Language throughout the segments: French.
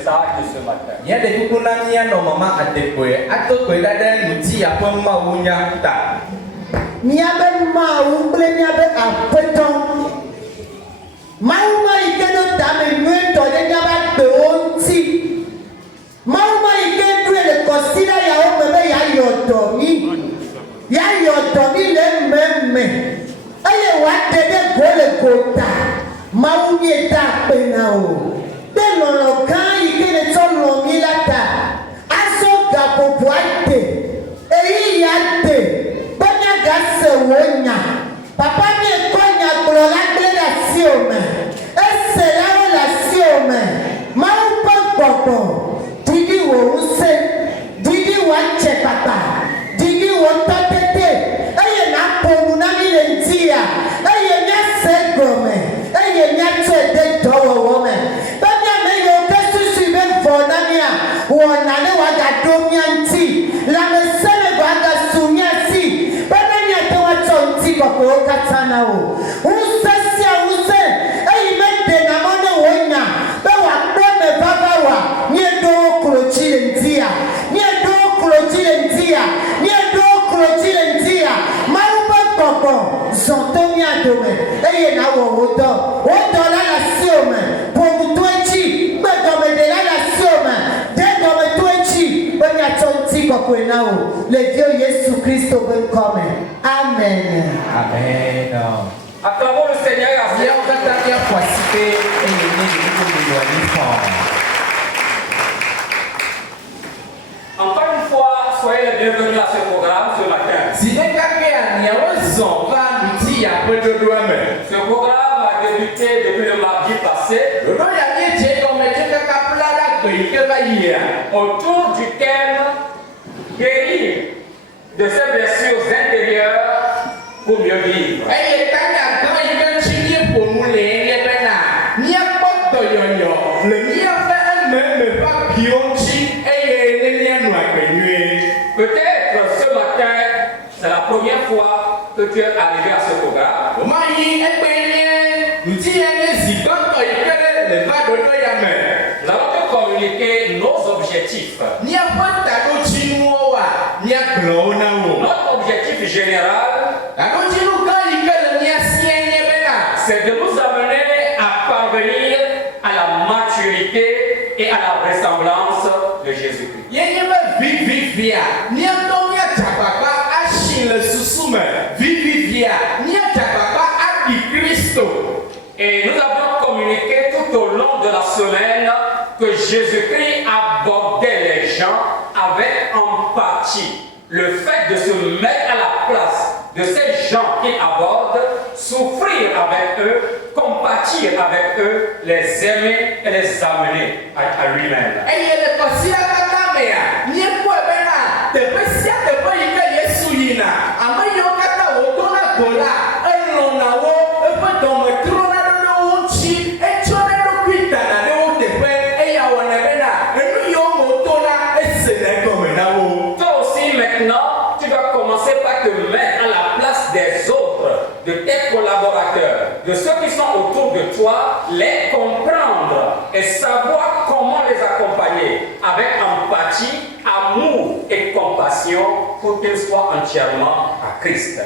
message de ce matin. Papa mi konya glola gleda ese la relation ma papa didi wo use didi wa che papa didi wo tatete eye na ponu na mi lentia eye nya segome eye nya tede dowo wo me baba me yo kesusu be fonania wona le wa ga domianti la me sele wa ga sumiasi baba nya te wa tonti ko katana o usasia use eye me de na mone wonya be wa do me baba wa nye do klochilentia nye do klochilentia nye do klochilentia maruba koko zontomia dome eye na wo odo la la siome pour tuechi be comme de la siome de comme tuechi be nya tonti koko na o le Dieu Jésus Christ be come amen amen. Acclamons le Seigneur. Encore une fois, soyez les bienvenus à ce programme ce matin. Ce programme a débuté depuis le mardi passé autour du thème guérir de ses blessures intérieures pour mieux vivre. Peut-être ce matin, c'est la première fois que tu es arrivé à ce programme. Nous allons te communiquer nos objectifs. Notre objectif général, c'est de nous amener à parvenir à la maturité et à la ressemblance de Jésus-Christ. Et nous avons communiqué tout au long de la semaine que Jésus-Christ abordait les gens avec empathie. Le fait de se mettre à la place de ces gens qu'il aborde, souffrir avec eux, compatir avec eux, les aimer et les amener à lui-même. Toi aussi maintenant, tu dois commencer par te mettre à la place des autres, de tes collaborateurs, de ceux qui sont autour de toi, les comprendre et savoir comment les accompagner avec empathie, amour et compassion pour qu'ils soient entièrement à Christ.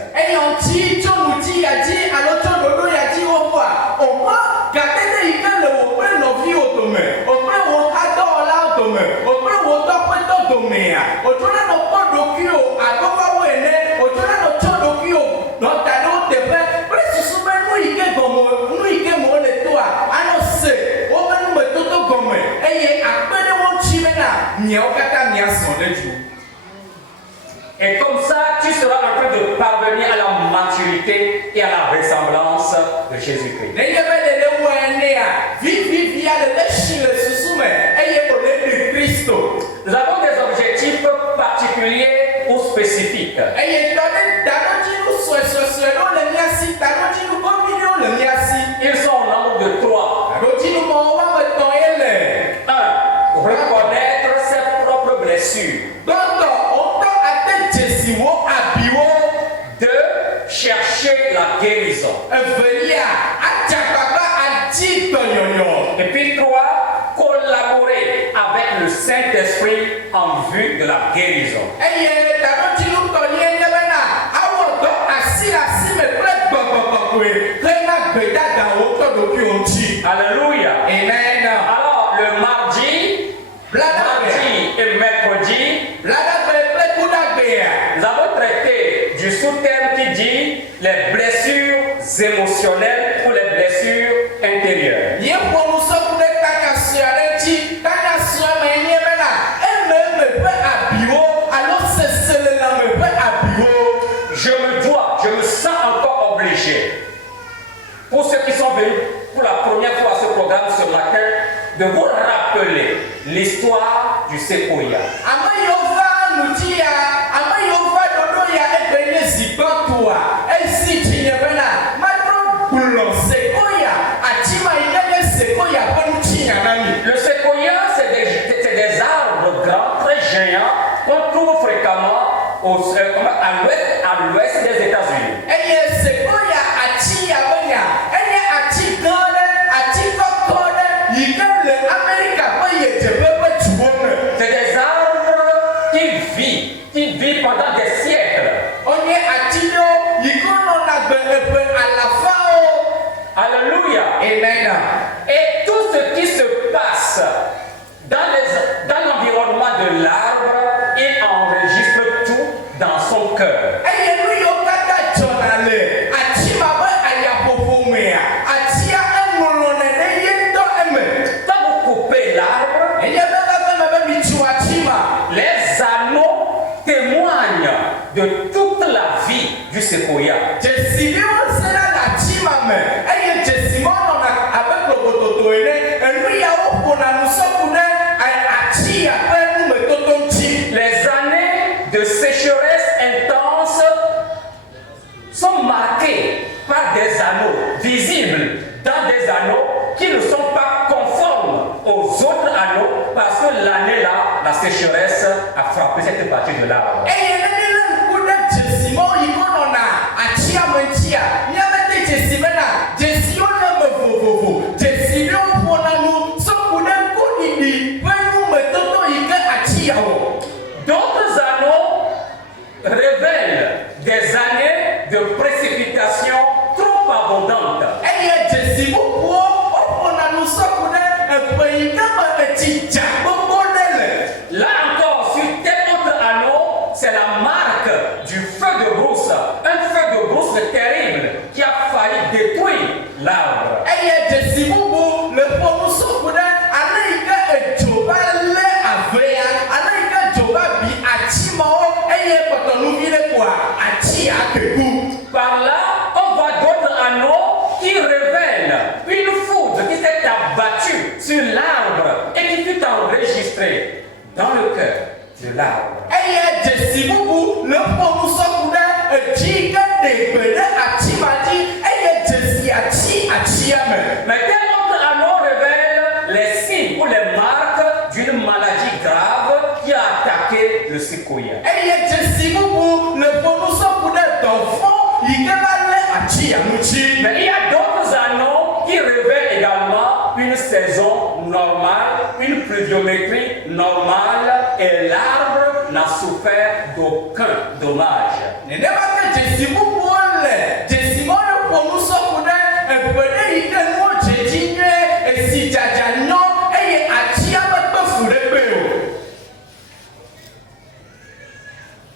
Et comme ça, tu seras en train de parvenir à la maturité et à la ressemblance de Jésus-Christ. Nous avons des objectifs particuliers ou spécifiques. Ils sont au nombre de 3. 1. Reconnaître ses propres blessures. 2. Chercher la guérison. Et puis 3. Collaborer le Saint-Esprit en vue de la guérison. Alléluia. Amen. Alors, le mardi et mercredi, nous avons traité du sous-thème qui dit les blessures émotionnelles ou les blessures intérieures. Je me sens encore obligé, pour ceux qui sont venus pour la première fois à ce programme ce matin, de vous rappeler l'histoire du séquoia. Le séquoia, c'est des arbres grands, très géants, qu'on trouve fréquemment à l'ouest des États-Unis. C'est des arbres qui vivent pendant des siècles. Alléluia. Amen. Et tout ce qui se passe dans l'environnement de l'arbre, il enregistre tout dans son cœur. Quand vous coupez l'arbre, les anneaux témoignent de toute la vie du séquoia. Les années de sécheresse intense sont marquées par des anneaux visibles dans des anneaux qui ne sont pas conformes aux autres anneaux parce que l'année-là, la sécheresse a frappé cette partie de l'arbre. D'autres anneaux révèlent des années de précipitations trop abondantes. Là encore, sur tel autre anneau, c'est la marque du feu de brousse. Un feu de brousse terrible qui a failli détruire l'arbre. Par là, on voit d'autres anneaux qui révèlent une foudre qui s'est abattue sur l'arbre et qui fut enregistrée dans le cœur de l'arbre. Mais tel autre anneau révèle les signes ou les marques d'une maladie grave qui a attaqué le séquoia. Mais il y a d'autres anneaux qui révèlent également une saison normale, une pluviométrie normale et l'arbre n'a souffert d'aucun dommage.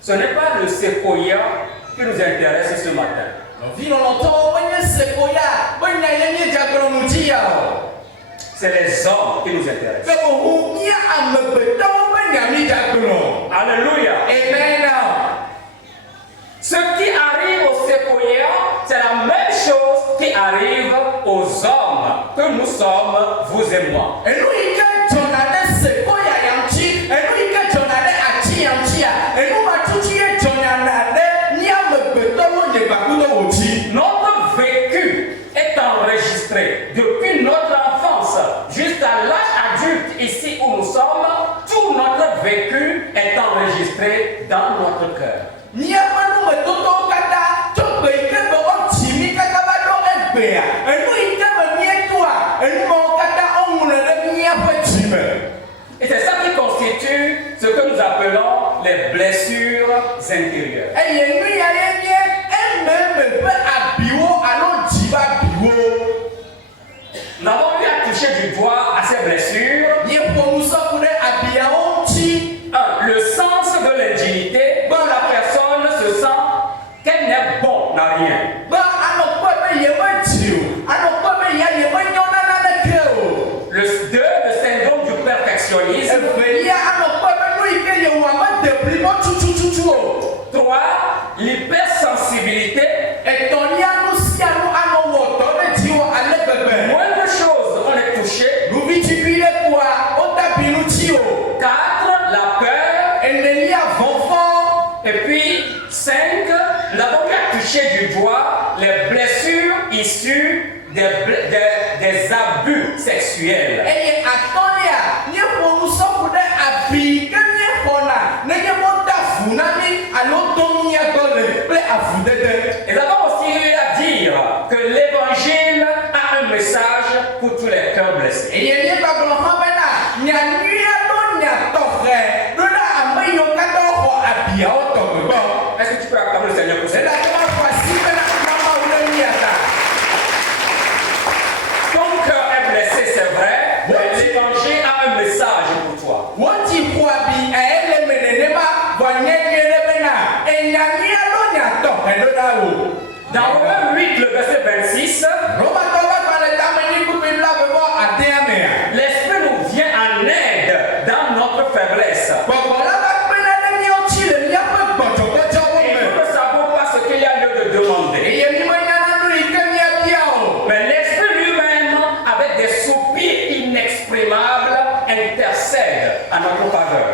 Ce n'est pas le séquoia qui nous intéresse ce matin. C'est les hommes qui nous intéressent. Alléluia. Amen. Ce qui arrive au séquoia, c'est la même chose qui arrive aux hommes que nous sommes, vous et moi. Notre vécu est enregistré depuis notre enfance jusqu'à l'âge adulte ici où nous sommes. Tout notre vécu est enregistré dans notre cœur. Et c'est ça qui les blessures intérieures. Nous avons eu à toucher du doigt à ces blessures. Le sens de l'indignité, quand la personne se sent qu'elle n'est bon à rien. Le 2, le syndrome du perfectionnisme. 3, l'hypersensibilité. Moindre chose, on est touché. 4, la peur. Et puis 5, nous avons touché du doigt les blessures issues des abus sexuels. Et nous avons aussi eu à dire que l'évangile a un message pour tous les cœurs blessés. Est-ce que tu peux acclamer le Seigneur pour ça? Ton cœur est blessé, c'est vrai, mais l'évangile a un message pour toi. Dans Romains 8, le verset 26, l'Esprit nous vient en aide dans notre faiblesse. Et nous ne savons pas ce qu'il y a lieu de demander. Mais l'Esprit lui-même, avec des soupirs inexprimables, intercède à notre faveur.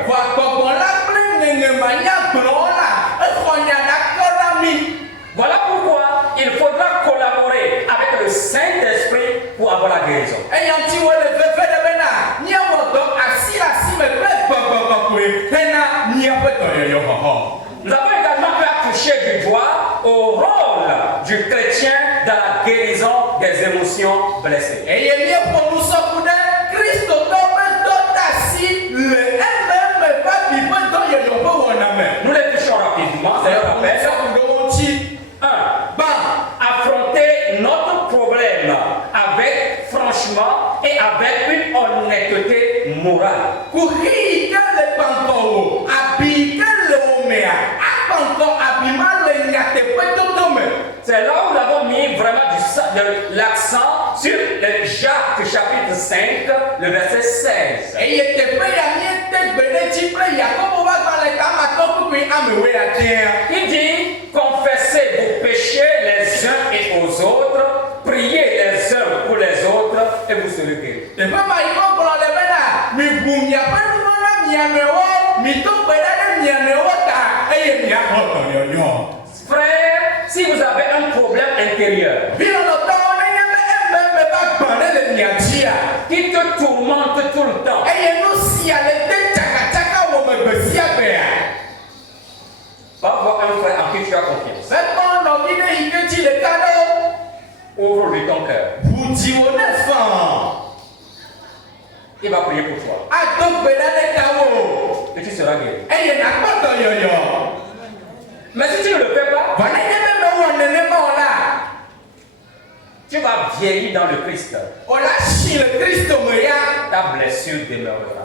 Voilà pourquoi il faudra collaborer avec le Saint-Esprit pour avoir la guérison. Nous avons également pu toucher du doigt au rôle du chrétien dans la guérison des émotions blessées. Nous les touchons rapidement, c'est le rappel. 1. Affronter notre problème avec franchement et avec une honnêteté morale. C'est là où nous avons mis vraiment l'accent sur le Jacques chapitre 5, le verset 16. Il dit, confessez vos péchés les uns et aux autres, priez les uns pour les autres et vous serez guéris. Frère, si vous avez un problème intérieur qui te tourmente tout le temps, va voir un frère en qui tu as confiance. Ouvre-lui ton cœur. Il va prier pour toi. Et tu seras guéri. Mais si tu ne le fais pas, tu vas vieillir dans le Christ. Ta blessure demeurera.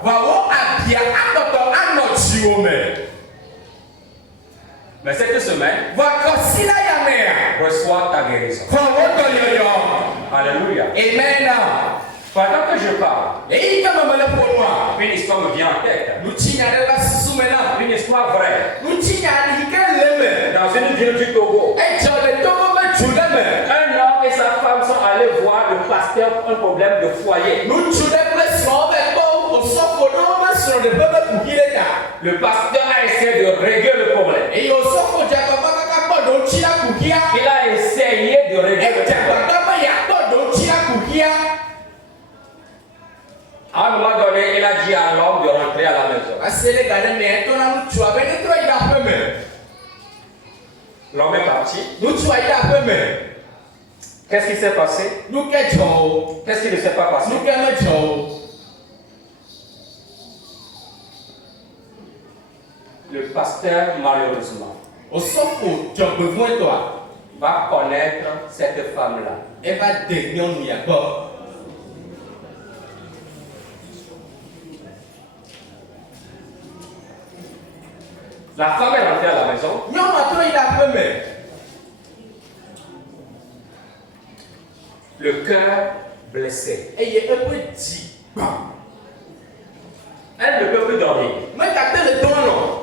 Mais cette semaine, reçois ta guérison. Alléluia. Amen. Pendant que je parle, une histoire me vient en tête. Une histoire vraie. Dans une ville du Togo, un homme et sa femme sont allés voir le pasteur pour un problème de foyer. Le pasteur a essayé de régler le problème. Il a essayé de régler le problème. À un moment donné, il a dit à l'homme de rentrer à la maison. L'homme est parti. Qu'est-ce qui s'est passé? Qu'est-ce qui ne s'est pas passé? Le pasteur, malheureusement, Au soko besoin toi. va connaître cette femme-là. Elle va devenir nous Jacob. La femme est rentrée à la maison. Non, maintenant il a fait mais. Le cœur blessé. Et il peut dire. Elle ne peut plus dormir. Mais t'as fait le don non.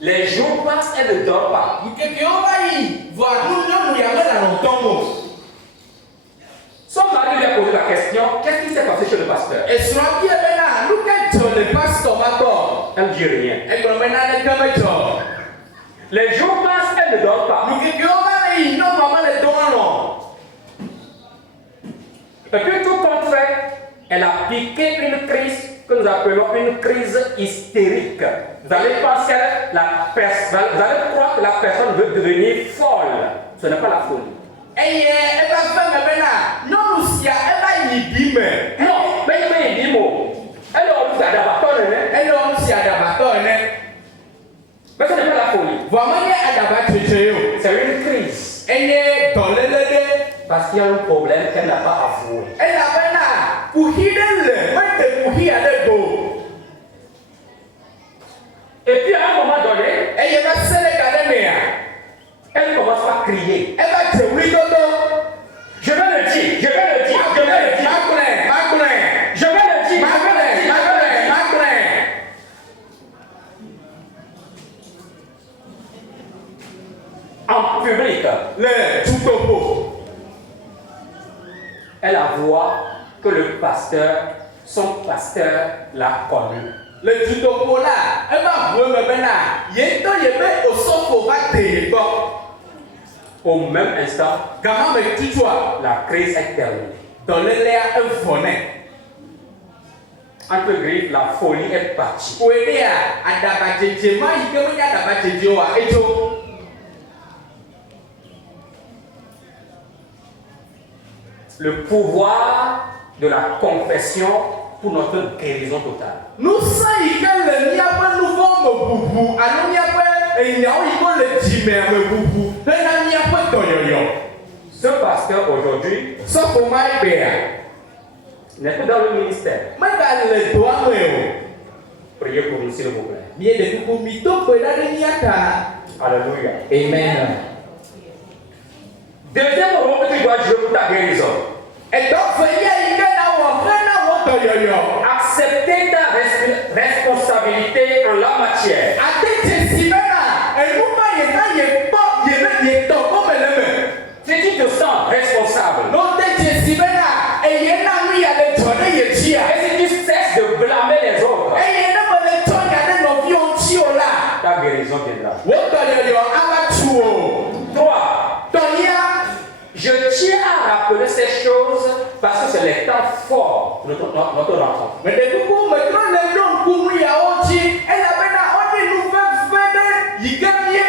Les jours passent, elle ne dort pas. Nous quelqu'un va y voir nous y a dans longtemps. Son mari lui a posé la question, qu'est-ce qui s'est passé chez le pasteur? Et sur la vie maintenant, nous quand le pasteur va Elle ne dit rien. et comme maintenant les caméras. Les jours passent, elle ne dort pas. Nous quelqu'un va y non maman le don non. Et puis tout compte fait, elle a piqué une crise que nous appelons une crise hystérique. Vous allez penser vous allez croire que la personne veut devenir folle. Ce n'est pas la folie. Et elle va faire maintenant. Non nous si elle va y dire mais. Non, mais il dit mot. Elle a aussi adapté. Elle a aussi adapté. Mais ce n'est pas la folie. Vraiment elle a adapté. C'est une crise. Elle est dans le parce qu'il y a un problème qu'elle n'a pas avoué. elle a maintenant pour hidden Et puis à un moment donné, elle va se regarder elle commence à crier. elle va te oui Je vais le dire, je vais le dire, je vais le dire. Je vais le dire, en public. le tout topo. Elle avoua que le pasteur, son pasteur l'a connu. Le tout topo là, elle va voir maintenant. Yendo yebe au soko va te Au même instant, Comment me tu toi la crise est terminée. dans le lait un fonnet. Entre griffes, la folie est partie. Pour aider à dabajeje ma yike ya dabajeje wa eto. Le pouvoir de la confession pour notre guérison totale. Nous savons que le niape nouveau me boubou, alors niape et niao yiko le jime me boubou, le niape toyoyo. Ce pasteur aujourd'hui So pour my bear, n'est plus dans le ministère. mais dans le doigt Priez pour nous s'il vous plaît. bien de coucou mito pour la niata. Alléluia. Amen. Deuxième rôle que tu dois jouer pour ta guérison. Et donc, fais-y na wa frena wa toyoyo. Accepter ta responsabilité en la matière. Ate tesimena, et nous pas ye pop ye to comme le. Si tu te sens responsable, Non te tesimena, et ye na mi ya le tone ye chia. et si tu cesses de blâmer les autres, Et ye na mo le tone ya de no vi on chi ola. ta guérison viendra. Wo toyoyo aba chuo. 3. Toya, Je tiens à rappeler ces choses parce que c'est les temps forts de notre rencontre. mais de coucou me tron le don kumu ya ochi, et la bena on nous fait faire yigamie.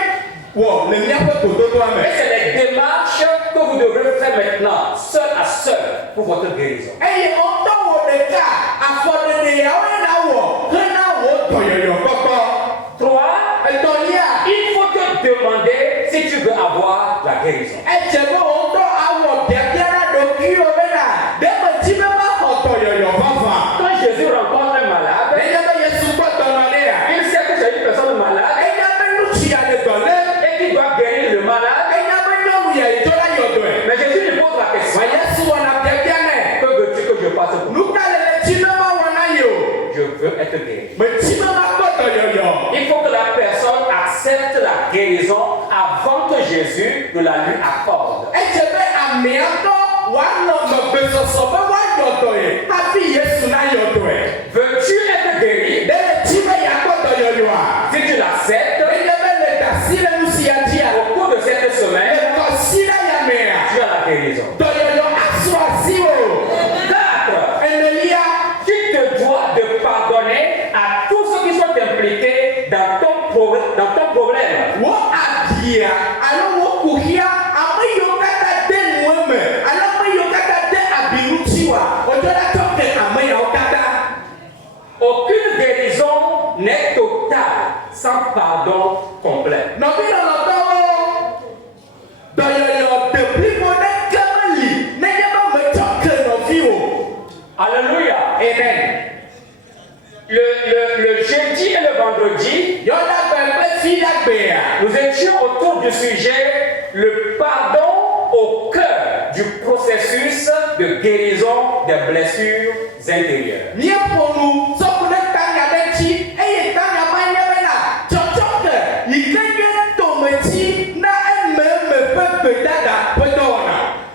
Wo, le mia peut todo toi Et mais. c'est les démarches que vous devrez faire maintenant, seul à seul, pour votre guérison. Et on t'en wo de ka, a fode de ya o na wo, na wo toyoyo koko. 3. Et toya, Il faut te demander si tu veux avoir la guérison. et je veux on t'en awo biabiara do ki o bena. De me ti me ma ko toyoyo papa. Quand Jésus rencontre un malade, Et ya be yesu ko tonale ya. il sait que c'est une personne malade Et ya be nu chi ya de tole. et qu'il doit guérir le malade. Et ya be no ya itola yodo e. Mais Jésus lui pose la question, Wa yesu wana biabiane. que veux-tu que je fasse pour toi? Nu ka le ti me ma wana yo. Je veux être guéri. Me ti me ma ko toyoyo. Il faut que la personne accepte la guérison avant que Jésus ne la lui accorde. Echebe amiato wa no me besoso be wa yodo e. Happy Yesu na yodo e. Veux-tu être guéri? De le ti me ya ko toyoyo a. Si tu l'acceptes, Echebe le tasile nusiatia. au cours de cette semaine, E ko sila ya mea. tu as la guérison. Toyoyo aswasiwo. 4. Enelia. Tu te dois de pardonner à tous ceux qui sont impliqués dans ton problème. Wo adia. Alo wo kuhia. Ame yo kata de nweme. Alo me yo kata de abiruchiwa. Ojo la toke ame yo kata. sans pardon complet. Alléluia. Amen. Le jeudi et le vendredi, nous étions autour du sujet le pardon au cœur du processus de guérison des blessures intérieures.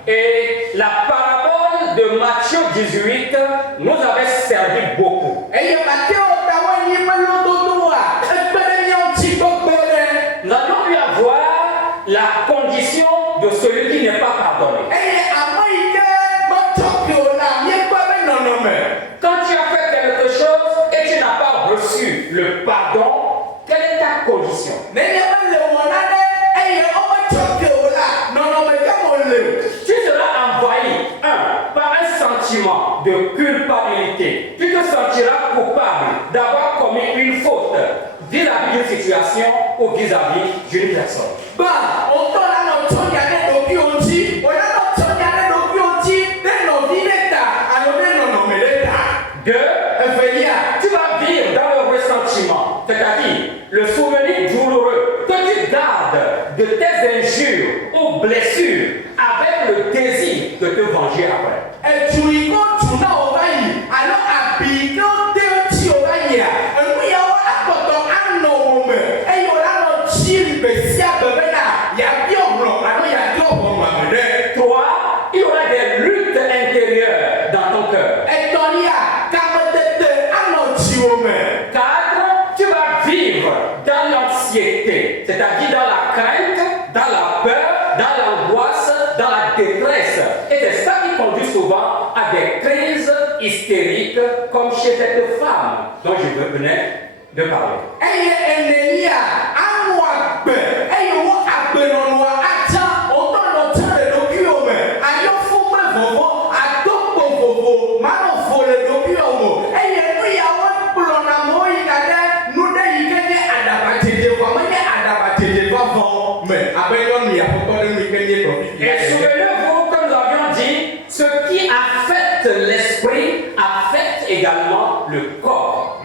Et la parabole de Matthieu 18 nous avait servi beaucoup. Nous allons lui avoir la condition de celui qui n'est pas pardonné. Quand tu as fait quelque chose et tu n'as pas reçu le pardon, quelle est ta condition? Tu seras envahi, par un sentiment de culpabilité. Tu te sentiras coupable d'avoir commis une faute vis-à-vis d'une situation ou vis-à-vis d'une personne. Deux, tu vas vivre dans le ressentiment, c'est-à-dire le souvenir douloureux que tu gardes de tes injures ou blessures avec le désir de te venger après. Trois, il y aura des luttes intérieures dans ton cœur. Quatre, tu vas vivre dans l'anxiété, c'est-à-dire dans la crainte, dans la peur, dans l'angoisse, dans la détresse. Et c'est ça qui conduit souvent à des crises hystériques, comme chez cette femme dont je venais de parler. Et souvenez-vous, comme nous avions dit, ce qui affecte l'esprit affecte également le corps.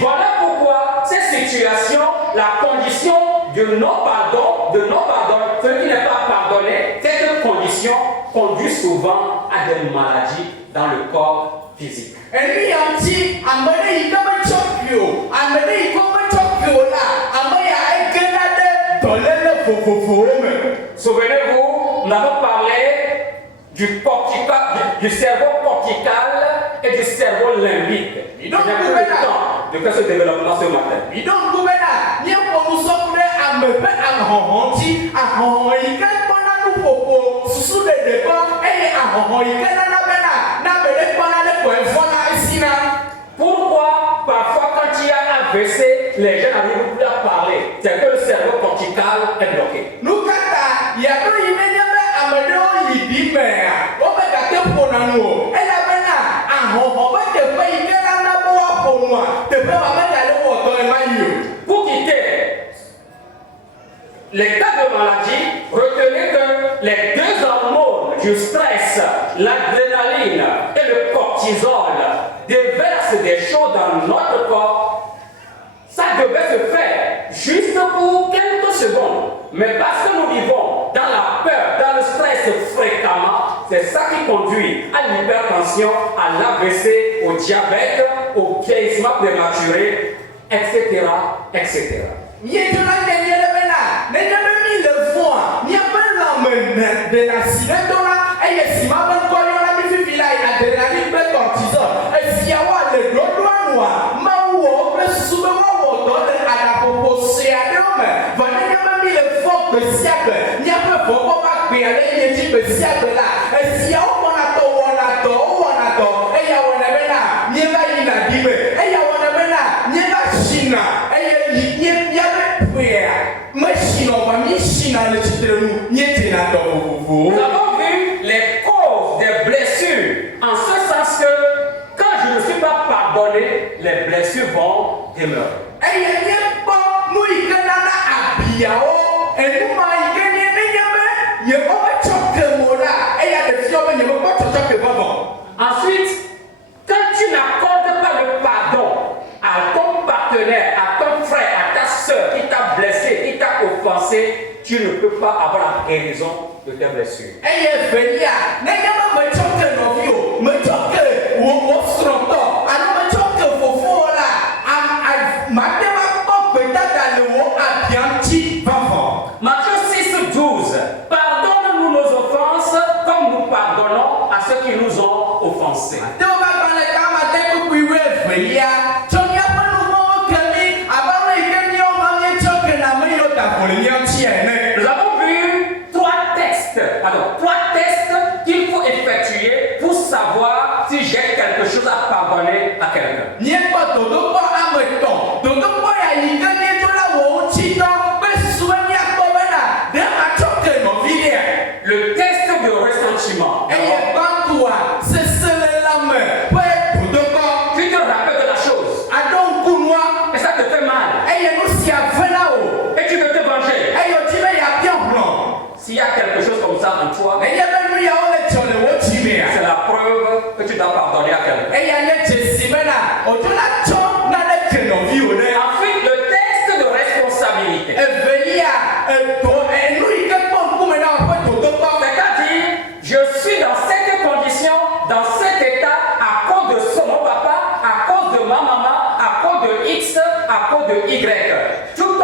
Voilà pourquoi ces situations, la condition de non-pardon, celui qui n'est pas pardonné, cette condition conduit souvent à des maladies dans le corps physique. Souvenez-vous, nous avons parlé du cerveau cortical et du cerveau limbique. Il n'a pas le temps de faire ce développement ce matin. Pourquoi parfois quand il y a un AVC, les gens n'arrivent plus à parler? C'est que le cerveau cortical est bloqué. Pour quitter les cas de maladie, retenez que les deux hormones du stress, l'adrénaline et le cortisol, déversent des choses dans notre corps. Ça devait se faire juste pour quelques secondes. Mais parce que nous vivons dans la peur, dans le stress fréquemment, c'est ça qui conduit à l'hypertension, à l'AVC, au diabète, au vieillissement prématuré, etc. etc. Nous avons vu les causes des les blessures vont demeurer. Ensuite, quand tu n'accordes pas le pardon à ton partenaire, à ton frère, à ta soeur qui t'a blessé, qui t'a offensé, tu ne peux pas avoir la guérison de tes blessures. Matthieu 6:12. Pardonne-nous nos offenses comme nous pardonnons à ceux qui nous ont offensés. Nous avons vu trois tests qu'il faut effectuer pour savoir si j'ai quelque chose à pardonner à quelqu'un. Le test de ressentiment. Tu te rappelles de la chose et ça te fait mal et tu veux te venger. S'il y a quelque chose comme ça en toi, c'est la preuve que tu dois pardonner à quelqu'un. Ensuite, le test de responsabilité. C'est-à-dire, je suis dans cette condition, dans cet état, à cause de mon papa, à cause de ma maman, à cause de X, à cause de Y. Tout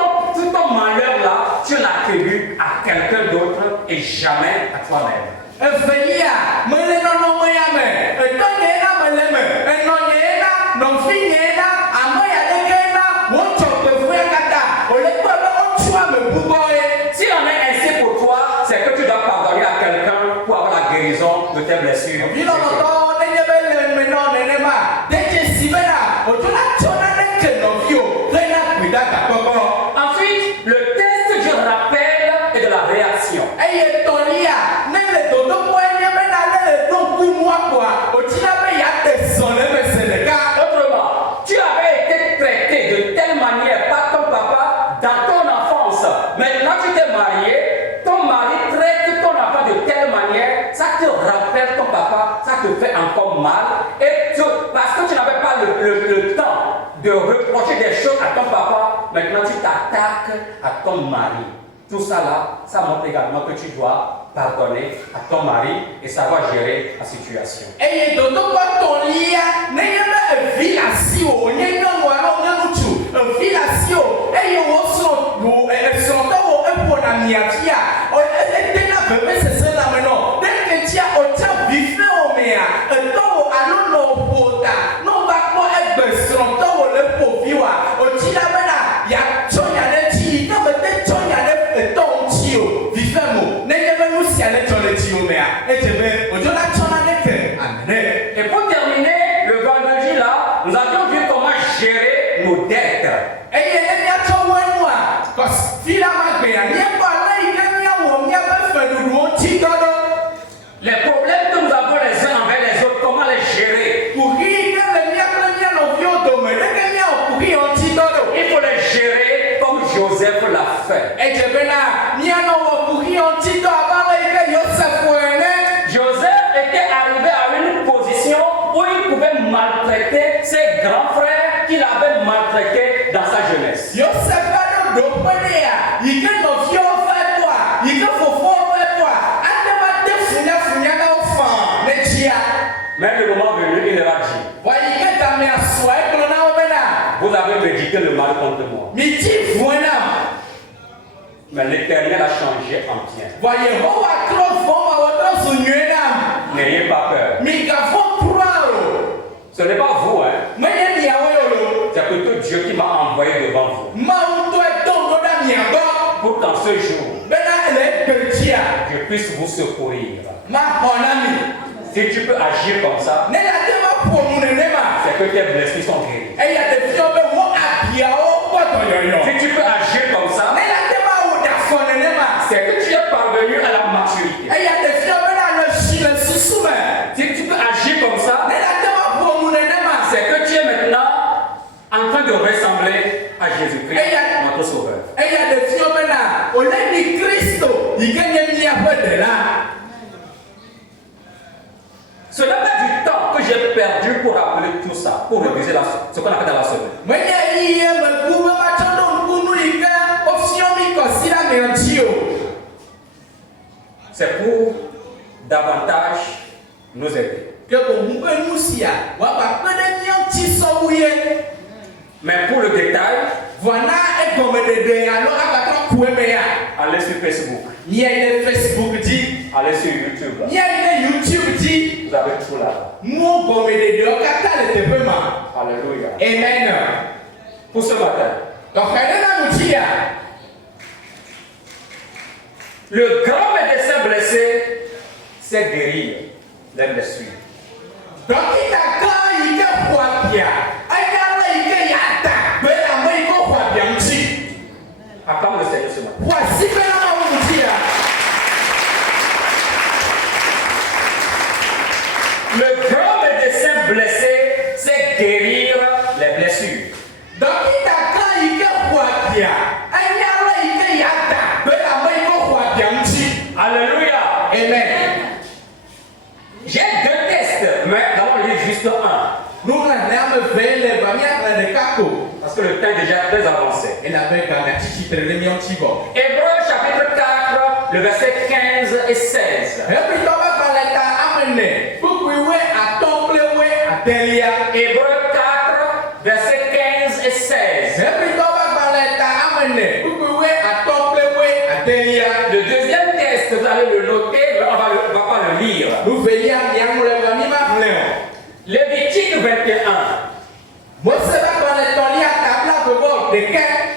ton malheur là, tu l'attribues à quelqu'un d'autre et jamais à toi-même. Si on est ainsi pour toi, c'est que tu dois pardonner à quelqu'un pour avoir la guérison de tes blessures. Ensuite, le test du rappel et de la réaction. Autrement, tu avais été traité de telle manière par ton papa dans ton enfance. Maintenant, tu t'es marié, ton mari traite ton enfant de telle manière, ça te rappelle ton papa, ça te fait encore mal. Et parce que tu n'avais pas le temps de reprocher des choses à ton papa, maintenant tu t'attaques à ton mari. Tout ça là, ça montre également que tu dois pardonner à ton mari et savoir gérer la situation. Et pour terminer, le vendredi là, nous avions vu comment gérer nos dettes. Les problèmes que nous avons les uns envers les autres, comment les gérer? Il faut les gérer comme Joseph l'a fait. Joseph était arrivé à une position où il pouvait maltraiter ses grands frères qu'il avait maltraités dans sa jeunesse. Mais le moment venu, il leur a dit, vous avez médité le mal contre moi. Mais l'Éternel a changé en bien. N'ayez pas peur. Ce n'est pas vous, hein. C'est plutôt Dieu qui m'a envoyé devant vous. Pour qu'en ce jour, je puisse vous secourir. Si tu peux agir comme ça, c'est que tes blessures sont guéries. Si tu peux agir comme ça, c'est que tu es parvenu à la maturité. Si tu peux agir comme ça, c'est que tu es maintenant de ressembler à Jésus-Christ, notre Sauveur. Et il y a des phénomènes là, au lieu de Christ, il gagne un peu de là. Ce n'est pas du temps que j'ai perdu pour appeler tout ça, pour réviser ce qu'on appelle dans la semaine. C'est pour davantage nous aider. Mais pour le détail, allez sur Facebook. Allez sur YouTube. Vous avez tout là. Alléluia. Amen. Pour ce matin, le grand médecin blessé, c'est guérir les blessures. Acclame le Seigneur ce matin. Le grand médecin blessé, c'est guérir les blessures. Alléluia. Amen. J'ai deux tests, mais d'abord lire juste un. Parce que le temps est déjà très avancé. Hébreux chapitre 4, le verset 15 et 16. Hébreux 4, verset 15 et 16. Le deuxième test, vous allez le noter, on va pas le lire. Lévitique 21.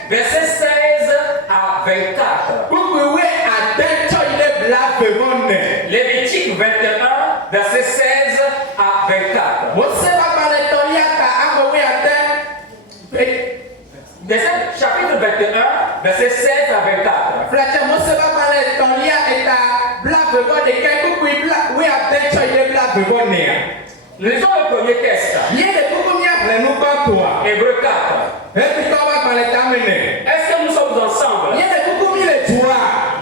Verset 16 à 24. Lévitique 21, verset 16 à 24. Chapitre 21, verset 16 à 24. Lisons le premier test. Hébreux 4. Est-ce que nous sommes ensemble?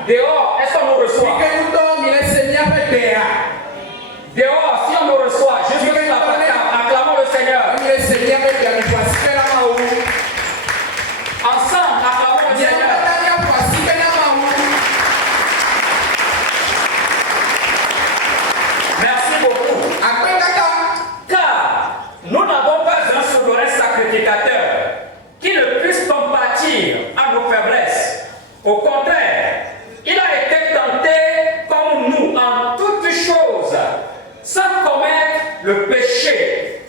Dehors, est-ce qu'on nous reçoit? Dehors, si on nous reçoit, je suis la patate. Acclamons le Seigneur. Ensemble, acclamons le Seigneur. Merci beaucoup. Car nous n'avons pas un souverain sacrificateur qui ne puisse compatir à nos faiblesses. Au contraire, il a été tenté comme nous en toutes choses, sans commettre le péché.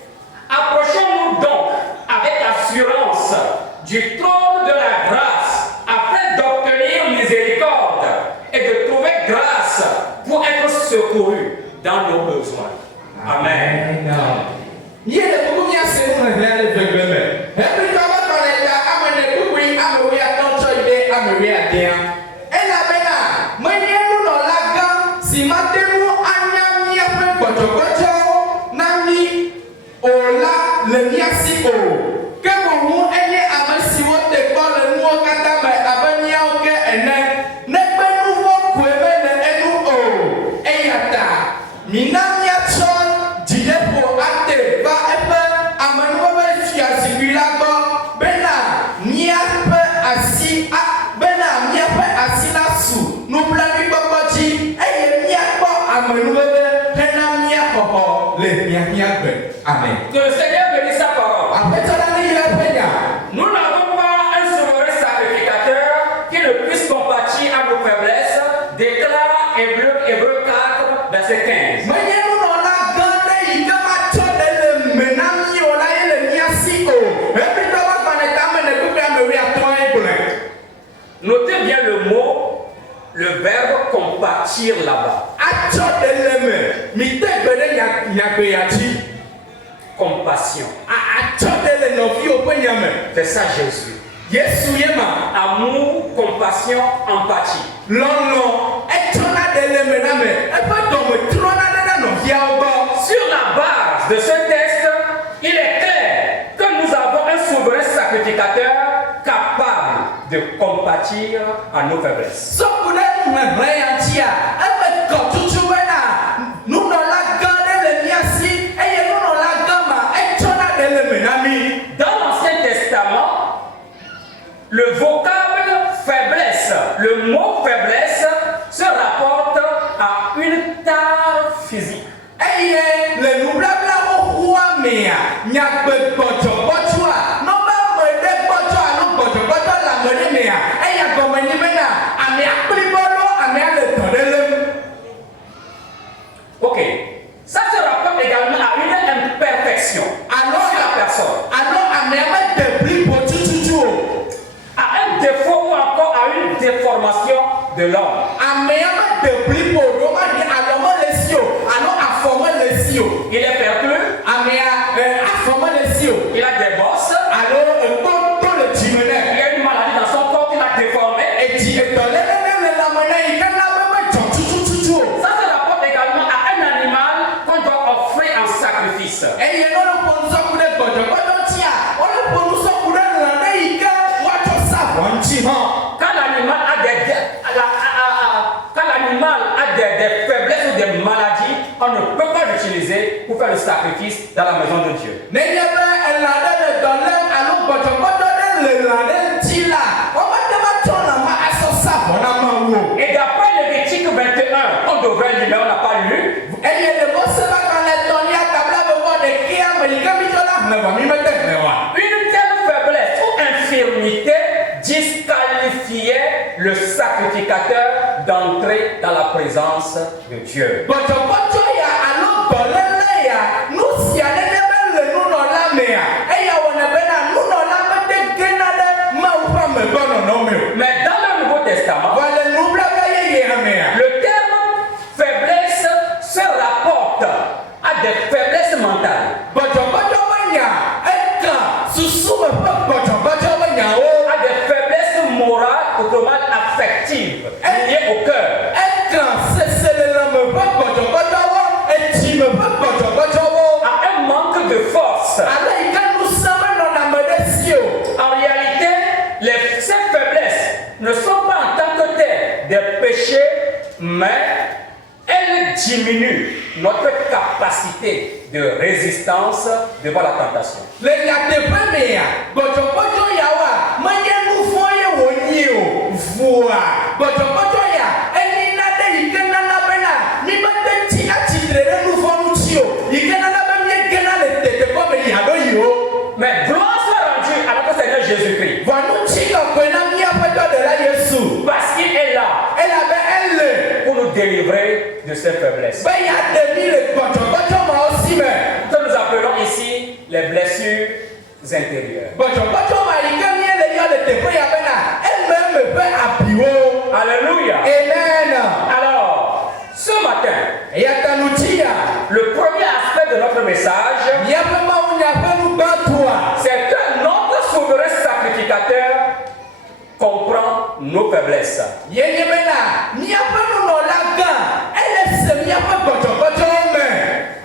Approchons-nous donc avec assurance du trône de la grâce afin d'obtenir miséricorde et de trouver grâce pour être secouru dans nos besoins. Amen. Amen. Que le Seigneur bénisse sa parole. Nous n'avons pas un souverain sacrificateur qui ne puisse compatir à nos faiblesses, déclare Hébreux 4, verset 15. Notez bien le mot, le verbe compatir là-bas. Compassion. C'est ça Jésus. Amour, compassion, empathie. Sur la base de ce texte, il est clair que nous avons un souverain sacrificateur de compatir à nos faiblesses. Sɔkuɖe ŋeŋe ya ŋutia, eme kɔtutu bena nunɔlagã ɖe le mía si eye nunɔlagã ma etsɔna ɖe le me na mí. Dans l'Ancien Testament, le vocable faiblesse, le mot faiblesse se rapporte à une tare physique. Eye le nublabla xoxoa mea, nyagbegbɔdzɔgbɔdzɔa, n'ɔba ame ɖe gbɔdzɔ alo gbɔdzɔgbɔdzɔ le ame ɖe mea, eya gɔme nyi bena amea kplibɔ lo amea le dɔ ɖe lém. Ok, ça se rapporte également à une imperfection Alo de la personne, alo amea me de blibo tututu o. à un défaut ou encore à une déformation de l'homme. Amea me de blibo ɖo ma ɖi alo me le si o alo afɔ me le si o. Il est perclus, Amea afɔ me le si o il a des bosses, alo eto to le dzime nɛ. il y a une maladie dans son corps qu'il a déformé. Edzi etɔ lɛ nɛ le lãme nɛ yi ke na be medzɔ tutututu o. Ça se rapporte également à un animal qu'on doit offrir en sacrifice. Eye ne wole ƒo nusɔku ɖe gbɔdzɔgbɔdzɔ ŋutia, wole ƒo nusɔku ɖe lã ɖe yi ke woatsɔ sa vɔ ŋuti hã. Quand l'animal a des faiblesses ou des maladies, on ne peut pas l'utiliser pour faire le sacrifice dans la maison de Dieu. Nenye be elã ɖe le dɔ lém alo gbɔdzɔgbɔdzɔ ɖe le lã ɖe ŋuti la, womete va tsɔ lã ma asɔ sa vɔ na Mawu o. Et d'après Lévitique 21, on devrait lire, mais on n'a pas lu, Eye le Mose ƒe agbalẽ etɔ̃lia tabla bebɔ ɖekea me yi ke mi tsɔ la hle vɔ mi mede hle oa. une telle faiblesse ou infirmité disqualifiait le sacrificateur d'entrer dans la présence de Dieu. Gbɔdzɔgbɔdzɔ ya alo dɔléle ya, nu sia nene be le nunɔla mea, eya wɔna bena nunɔla mede gena ɖe Mawu ƒe amegbɔnɔnɔ me o. Mais dans le Nouveau Testament, Vɔ le nublaƒe yeye mea, le terme faiblesse se rapporte à des faiblesses mentales, gbɔdzɔgbɔdzɔ be nya eka susume ƒe gbɔdzɔgbɔdzɔ be nyawo, à des faiblesses morales, autrement affectives, liées au cœur. eka seseleleme ƒe gbɔdzɔgbɔdzɔwo, edzime ƒe gbɔdzɔgbɔdzɔwo, À un manque de force. ale yi ke ŋusẽ menɔna ame ɖe si o. En réalité, ces faiblesses ne sont pas en tant que telles des péchés, mais elles diminuent notre capacité de résistance devant la tentation. Le nyateƒe mea, gbɔdzɔgbɔdzɔ yawoa, menye nu vɔ̃ ye wònyi o. Voa, gbɔdzɔgbɔdzɔ ya, enina ɖe yi ke nana bena mimete tsi atsitre ɖe nu vɔ̃ ŋuti o. Yi ke nana be míegena le teteƒe me yi alo yi o. Mais gloire soit rendue à notre Seigneur Jésus-Christ, Vɔ ŋuti kɔkɔe na míaƒe dɔɖela Yesu. parce qu'il est là Elabe ele pour nous délivrer de ces faiblesses. be yeaɖe mí le gbɔdzɔgbɔdzɔ mawo si me. Que nous appelons ici les blessures intérieures. Gbɔdzɔgbɔdzɔ ma yi ke míele yɔ le teƒe ya bena ememe ƒe abiwo. Alléluia. Amen. Alors, ce matin, Eya ta ŋuti ya. le premier aspect de notre message, Míaƒe mawunya ƒe nugbãtɔa, c'est que notre souverain sacrificateur comprend nos faiblesses. yenye bena míaƒe nunɔla gã ele se míaƒe gbɔdzɔgbɔdzɔwo me.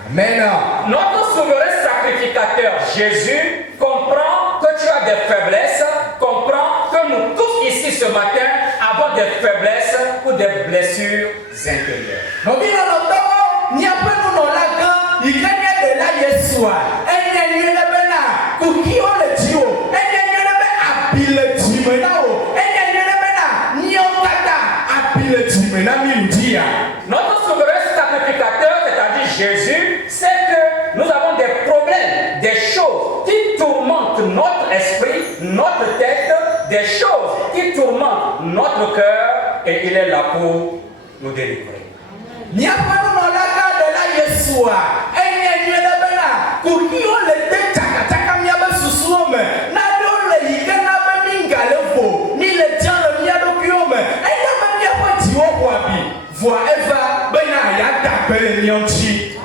Amen. Notre souverain sacrificateur Jésus comprend que tu as des faiblesses, comprend que nous tous ici ce matin avons des faiblesses ou des blessures intérieures. Nɔvi lɔlɔtɔwo, míaƒe nunɔla gã yi ke nye ɖela Yesua, enye nyuie ɖe bena kukiwo le dziwò, enye nyuie ɖe be abi le dzime na wò, enye nyuie ɖe bena míawo katã abi le dzime na mí ŋutia. Notre souverain sacrificateur, c'est-à-dire Jésus, sait que nous avons des problèmes, des choses qui tourmentent notre esprit, notre tête, des choses qui tourmentent notre cœur, et il est là pour nous délivrer. Míaƒe nunɔlagã ɖela Yesua, enye nyuie ɖe bena kukiwo le de tsakatsaka míaƒe susuwo me, naɖewo le yi ke na be mí gale vo, mí le dzia le mía ɖokuiwo me, eya be míaƒe dziwo ƒo abi, voa eva bena yeada gbe le mía ŋuti.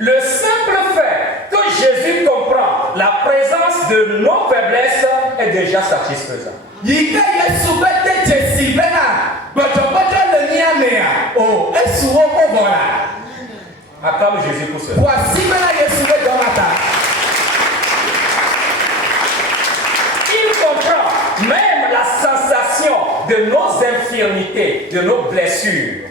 Le simple fait que Jésus comprend la présence de nos faiblesses est déjà satisfaisant. Yi ke Yesu be de dzesi bena gbɔdzɔgbɔdzɔ le mía mea, o esu wo ƒe vɔ la. Acclame Jésus pour cela. Voici bena Yesu be dɔma ta. Il comprend même la sensation de nos blessures.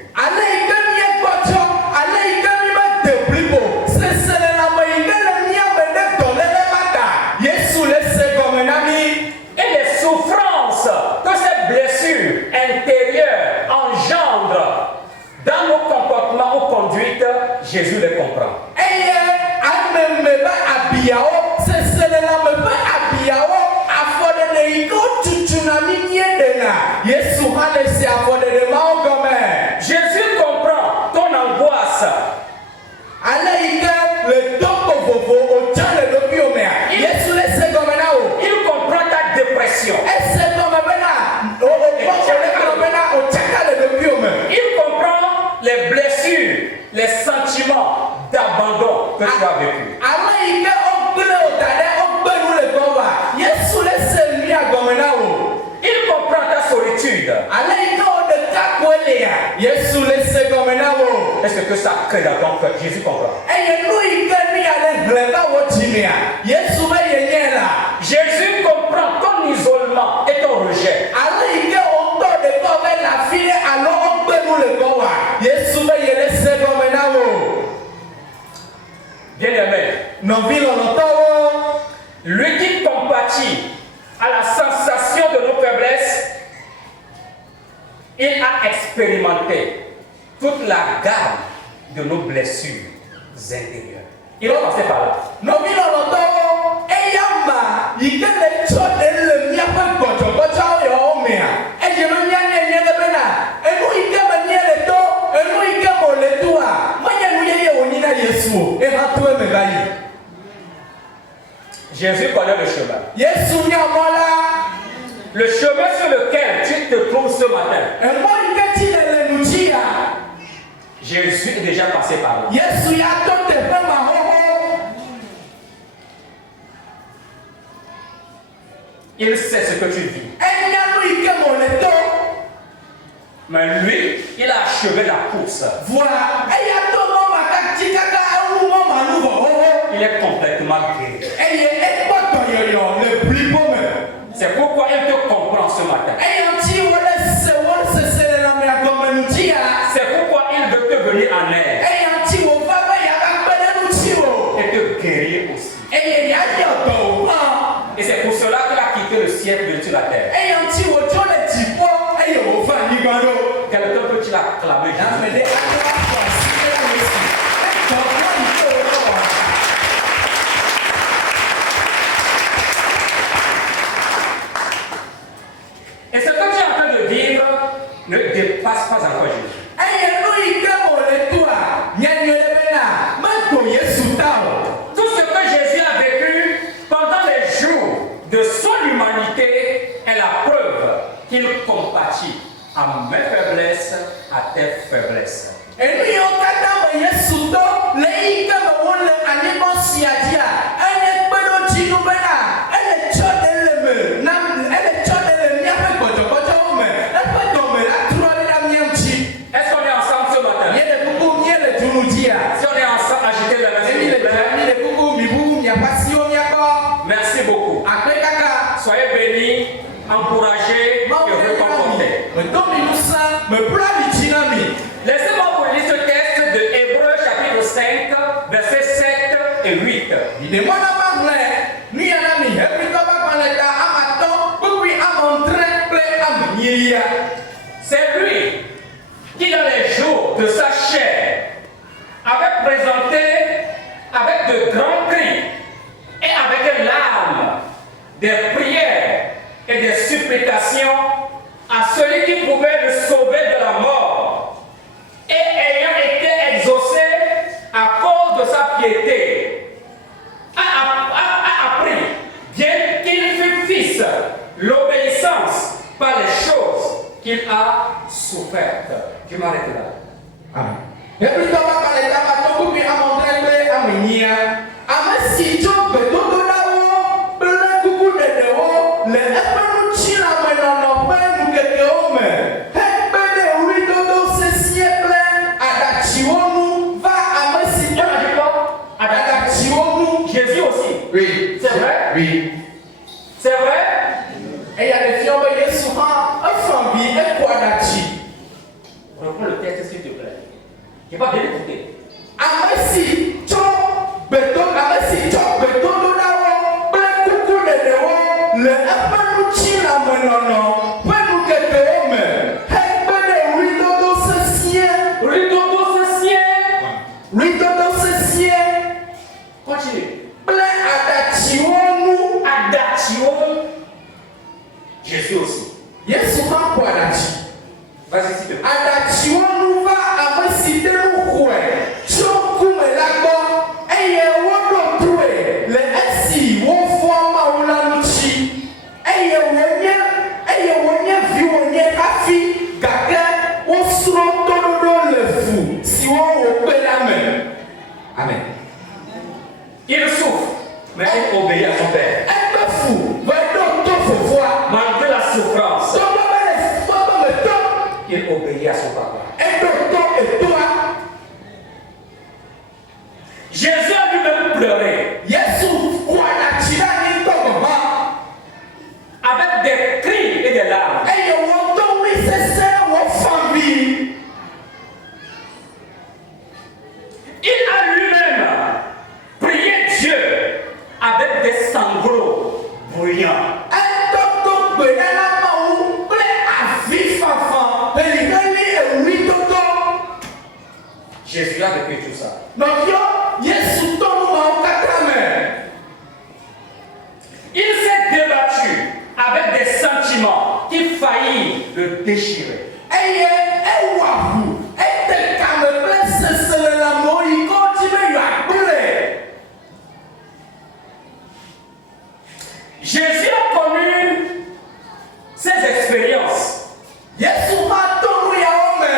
Et les souffrances que ces blessures intérieures engendrent dans nos comportements ou conduites, Jésus les comprend. Jésus comprend ton angoisse. Il comprend ta dépression. Il comprend les blessures, les sentiments d'abandon que tu as vécu. Il comprend ta solitude. Est-ce que ça crée dans ton cœur? Jésus comprend. Jésus comprend ton isolement et ton rejet. Bien-aimé, lui qui compatit à la sensation de nos faiblesses, il a expérimenté toute la gamme de nos blessures intérieures. Il est passé par là. Jésus connaît le chemin. Le chemin sur lequel tu te trouves ce matin. Jésus est déjà passé par là. Il sait ce que tu vis. Mais lui, il a achevé la course. Il est complètement guéri. C'est pourquoi il te comprend ce matin. C'est pourquoi il veut te venir en aide. Et te guérir aussi. Et c'est pour cela qu'il a quitté le ciel et venu sur la terre. Quelqu'un peut-il acclamer Jésus? Et ce que tu es en train de vivre ne dépasse pas encore Jésus. Tout ce que Jésus a vécu pendant les jours de son humanité est la preuve qu'il compatit à mes faiblesses, à tes faiblesses. Est-ce qu'on est ensemble ce matin? Si on est ensemble, agitez la main. Merci beaucoup. Soyez bénis, encouragés et réconfortés. Laissez-moi vous lire ce texte de Hébreux chapitre 5, versets 7 et 8. C'est lui qui dans les jours de sa chair avait présenté avec de grands cris et avec des larmes, des prières et des supplications à celui qui pouvait le sauver de la mort, et ayant été exaucé à cause de sa piété, a appris, bien qu'il fût fils, l'obéissance par les choses qu'il a souffertes. Je m'arrête là. Amen. Jésus aussi. Oui. C'est vrai? Oui. C'est vrai? Et il y a des filles qui souvent un famille et quoi d'actif. Reprends le texte s'il te plaît. Je n'ai pas bien écouté. Amesi tso beto do la wo kple kuku ɖeɖe wo le eƒe nutsi la me nɔnɔ ƒe nukekewo me hekpe ɖe ɣlidodo sesĩe. Continue. Kple aɖatsiwo nu. Jésus aussi. Yesu hã ƒo aɖatsi. Vas-y s'il te plaît. Aɖatsiwo nu va ame si ɖe nu xɔe tso kume la gbɔ eye woɖo toe le esi wofɔ Mawu la ŋuti eye wònye vi wònye hafi gake wosrɔ̃ toɖoɖo le fu siwo wòkpe la me. Amen. Il souffre, mais il obéit à son père. Egbe fu va ɖo to fofoa. Malgré la souffrance, Tɔgbe be le fufɔ be me tɔ. il obéit à son papa. Eɖo to etoa. Jésus a lui-même pleuré Yesu ƒo aɖatsi ɖe anyi tɔgɔma. avec des cris et des larmes. Eye wòdo ɣli sesẽ wòfɔ vi. Il a lui-même prié Dieu avec des sanglots bruyants. Edodo gbe ɖa na Mawu kple avi fafa heliheli ewlidodo. Jésus a vécu tout ça. Nɔviɔ Yesu tɔ nu mawo katã me. Il s'est débattu avec des sentiments qui faillirent le déchirer. Eye ewɔ aʋu ete kame kple seselelãmewo yi ke wodi be yeagblẽ. Jésus a connu ces expériences Yesu hã to nu yawo me.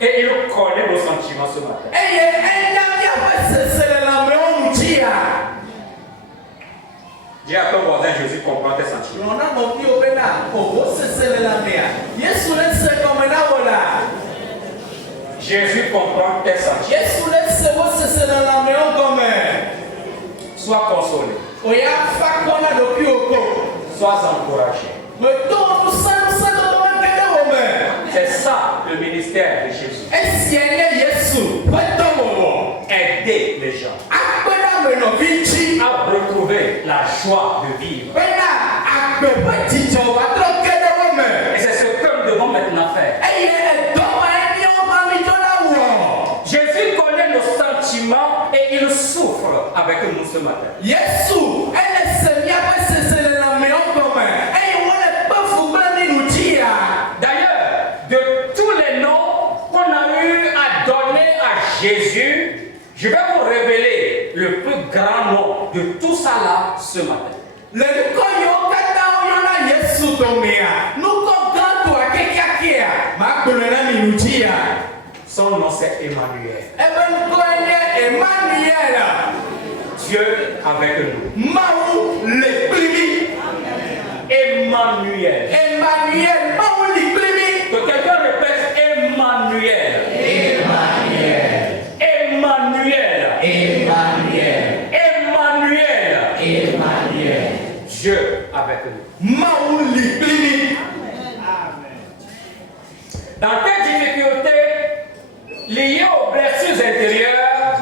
et il connaît nos sentiments ce matin. Eye enya míaƒe seselelãmewo ŋutia. Dis à ton voisin, Jésus comprend tes sentiments. Gblɔ na nɔviwo bena wo seselelãmea Yesu le se gɔme na wo la. Jésus comprend tes sentiments. Yesu le se wo seselelãmewo gɔme. Sois consolé, Oya fa kɔ na ɖokuiwo ko. sois encouragé. Meto nusẽnusẽ dodome ke ɖe wo me. C'est ça le ministère de Jésus. Esia nye Yesu ƒe dɔwɔwɔ. Aider les gens Akpe ɖe ame nɔvi ŋuti. à retrouver la joie de vivre. Bena agbe ƒe dzidzɔ wòatrɔ ge ɖe wo me. Et c'est ce que nous devons maintenant faire. Eye edɔmae míawo hã mítsɔ la wɔ. Jésus connaît nos sentiments et il souffre avec nous ce matin. Yesu ele se míaƒe seselelãmewo gɔme eye wole kpe fu kple mí ŋutia. D'ailleurs, de tous les noms qu'on a eu à donner à Jésus, je vais vous révéler le plus grand nom de tout ça là ce matin. Le nukɔ yiwo katã woyɔna Yesu domea, nukɔ gãtɔa kekeakea, magblɔe na mi ŋutia. Son nom c'est Emmanuel. Ebe nukɔe nye Emmanuel. Dieu avec nous. Mawu le kpli mí. Emmanuel. Emmanuel, Mawu li kpli mí. Que quelqu'un répète Emmanuel. Emmanuel. Emmanuel. Emmanuel. Emmanuel. Emmanuel. Dieu avec nous. Mawu li kpli mí. Dans tes difficultés liées aux blessures intérieures,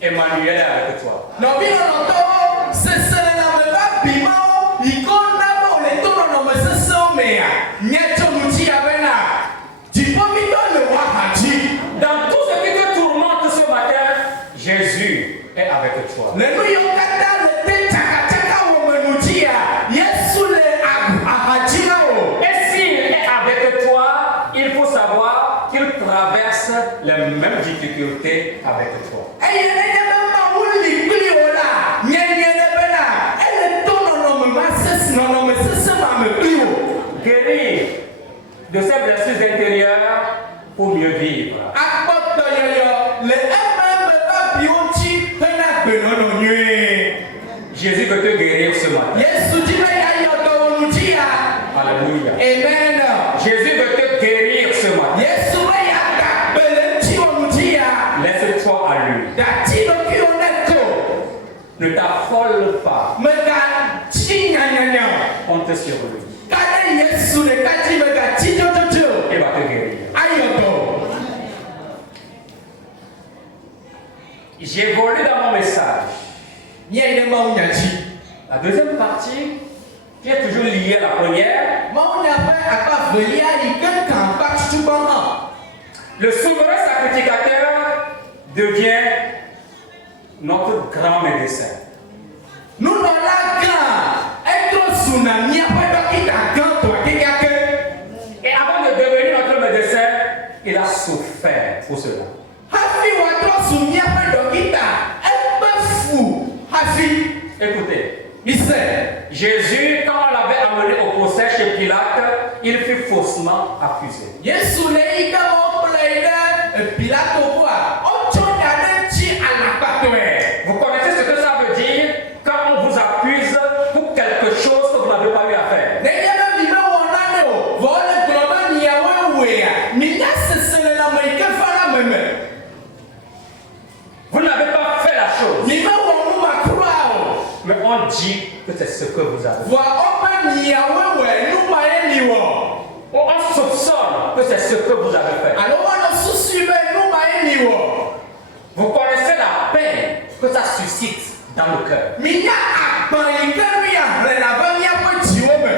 Emmanuel est avec toi. Nɔvi lɔlɔtɔwo, seselelãme ƒe abimawo yi ke wona be wòle to nɔnɔme sesẽwo mea, nyetso ŋutia bena dziƒomitɔ le wò axadzi. Dans tout ce qui te tourmente ce matin, Jésus est avec toi. Le nu yiwo katã le te tsakatsaka wɔme ŋutia, Yesu le axadzi na wò. Et s'il est avec toi, il faut savoir qu'il traverse les mêmes difficultés avec toi. Eye nenye be Mawu li kpli wò la, nyenye ɖe bena ele to nɔnɔme sesẽ ma me kpli wò. Guérir de ces blessures intérieures pour mieux vivre. Akpɔtɔyɔyɔ le eme be ƒe abiwo ŋuti hena gbenɔnɔ nyuie. Jésus veut te guérir ce matin. Yesu di be yeayɔ dɔ wò ŋutia. Alléluia. Amen. Jésus veut te guérir ce matin. Yesu be yeada gbe le ŋuti wò ŋutia. Laisse-toi à lui. Dati ɖokuiwo ne ko. Ne t'affole pas. Megatsi nyanyanya o. Compte sur lui. Ka ɖe Yesu ɖeka dzi megatsi dzɔdzɔdzɔ o. Il va te guérir. Ayɔ dɔ J'ai volé dans mon message Nye ne mau nyaji. la deuxième partie qui est toujours liée à la première. Mau nyape apa velia ikan kampak cubang. Le souverain sacrificateur devient notre grand médecin. Nous n'avons qu'un être tsunami après qu'il a quand toi qui a que. Et avant de devenir notre médecin, il a souffert pour cela. Hafi wa tsunami après qu'il a un peu fou. Hafi. Écoutez, Jésus, quand on l'avait amené au procès chez Pilate, il fut faussement accusé. Yesu le ika mo plaide Pilate quoi. O chonya de chi alapatwe. Vous connaissez ce que ça veut dire quand on vous accuse pour quelque chose que vous n'avez pas eu à faire. Neyama bime wonane o. Vole globa ni yawe wea. Ni yasesele la moike fala meme. Vous n'avez pas fait la chose. Ni me wonu makura o. Mais on dit que c'est ce que vous avez fait. Wa ope ni yawe we nu maye ni wo. On soupçonne que c'est ce que vous avez fait. Alors on susu be nu maye ni wo. Vous connaissez la peine que ça suscite dans le cœur. Minya akpan ikeria relava mia po jiwo me.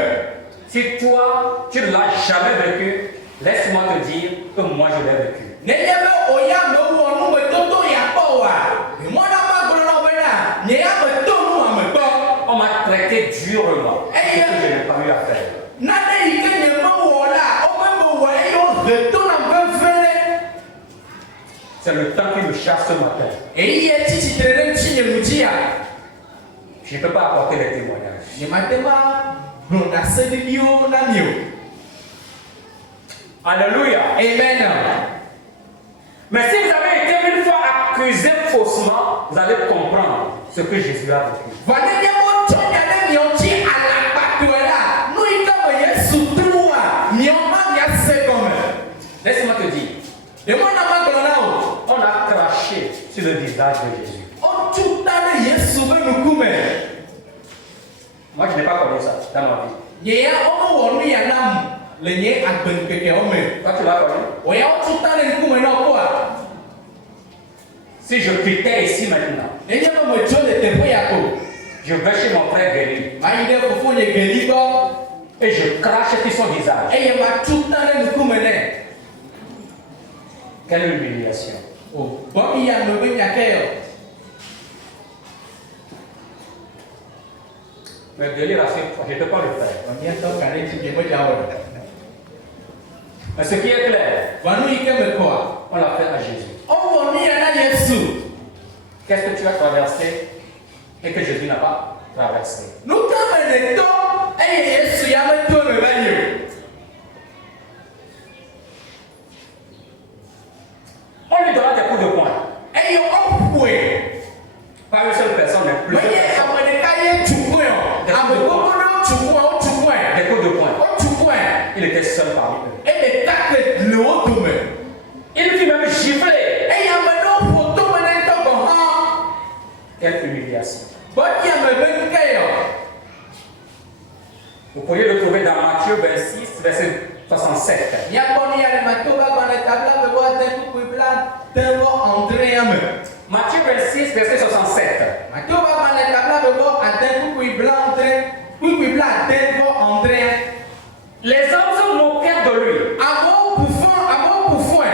Si toi, tu ne l'as jamais vécu, laisse-moi te dire que moi je l'ai vécu. Neyama oya me wonu me toto ya po wa. Mo na ma gbo na be na. Neya me to nu ma me gbo. On m'a traité durement. Ce que je n'ai pas eu à faire. Nade ike nye me wo la. O me me wo yo reto na be vele. C'est le temps qui me chasse ce matin. Et ye titi tere nti nye mujia. Je ne peux pas apporter les témoignages. Nye matema blonda sedilio na mio. Alléluia. Amen. Mais si vous avez été une fois accusé faussement, vous allez comprendre ce que Jésus a vécu. Vanenya mo chonya ne mionchi alapatwela. No ika me Yesu truwa. Mioma mia se comme. Laisse-moi te dire, De mo na ma glona o. on a craché sur le visage de Jésus. O chutane Yesu be nukume. Moi, je n'ai pas connu ça dans ma vie. Yeya o mo wonu ya nam. Le nye agben keke o me. Toi, tu l'as connu? Oya o chutane nukume no kwa. Si je quittais ici maintenant, Enye me chole te boya ko. je vais chez mon frère Guéry Ma ide fofo nye geligo. et je crache sur son visage. Eye ma chutane nukume ne. Quelle humiliation. O bobi ya no be nyake. Mais Guéry, là, je ne peux pas le faire. On y a tant kare ti je mo jawo. Mais ce qui est clair, Vanu ike me kwa. on l'a fait à Jésus. O wonu ya na Yesu. Qu'est-ce que tu as traversé et que Jésus n'a pas traversé? Nuka me ne to. Eye Yesu ya me to me ba yo. On lui donnera des coups de poing. Eye o pwe. Pas une seule personne, mais Me plusieurs ye personnes. amene ka ye chukwe o. Amegogo no chukwe o chukwe. Des coups de poing. O chukwe. Il était seul parmi eux. Eye takle le o to me. Il fut même giflé. Eye amene o to me na to go ha. Quelle humiliation. Bodi amene ke yo. Vous pourriez le trouver dans Matthieu 26, verset 67. Nyakoni ya le matoba ba na tabla be bo aten ku bla ten bo Andrea me. Matthieu 26, verset 67. Matoba ba na tabla be bo aten ku bla ten bo Andrea. Les hommes se moquèrent de lui. Amo bouffon.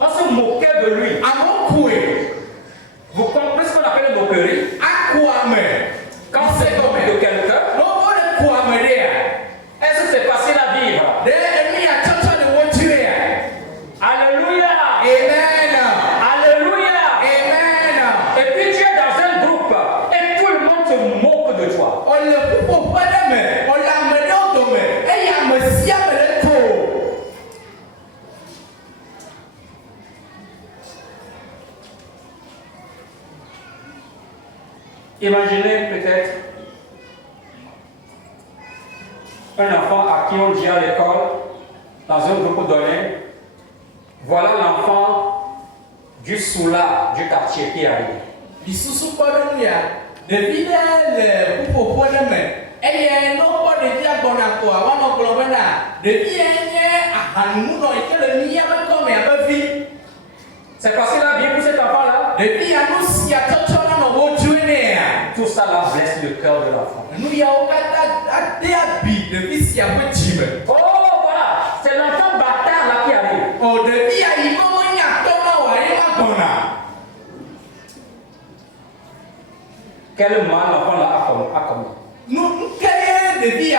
On se moquait de lui. Amo kwe. Vous comprenez ce qu'on appelle moquerie? Akwame. Quand c'est moqué de quelqu'un, No mo le kwame dia. est-ce que c'est facile à vivre? De emi ya chacha de wonchire. Alléluia! Amen. Alléluia! Amen. Et puis tu es dans un groupe et tout le monde se moque de toi. On le pupo pada me. On la me do me. E ya me sia me le to. Imaginez peut-être un enfant à qui on dit à l'école, dans un groupe donné, voilà l'enfant du soulard du quartier qui arrive. Bisusu pada ya. De vide le pupo pada me. E ye no po de dia bona ko awa no klo bana. De vie nye ahanu no ikele ni ya me ko me abafi. C'est parce qu'il a bien pour cet enfant-là. Depuis à nous si à Tchotcho dans nos journées. Tout ça là blesse le cœur de l'enfant. Nous y a aucun déhabi depuis si à petit. Oh voilà, c'est l'enfant bâtard là qui arrive. Oh depuis à y comment y a comment ouais ma bona. Quel mal l'enfant là a commis Nous quel est depuis à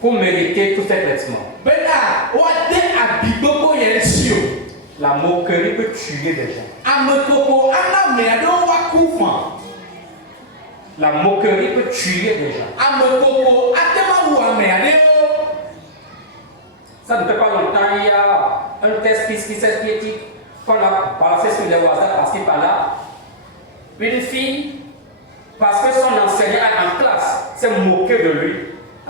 pour mériter tout ces traitements? Bena wa de abigogo yensio. La moquerie peut tuer des gens. Amekoko ana me ado wa kufa. La moquerie peut tuer des gens. Amekoko atema wu ame ade. Ça ne fait pas longtemps, il y a un test qui s'est dit qu'on a balancé sur les WhatsApp parce qu'il par là. Une fille, parce que son enseignant en classe s'est moqué de lui,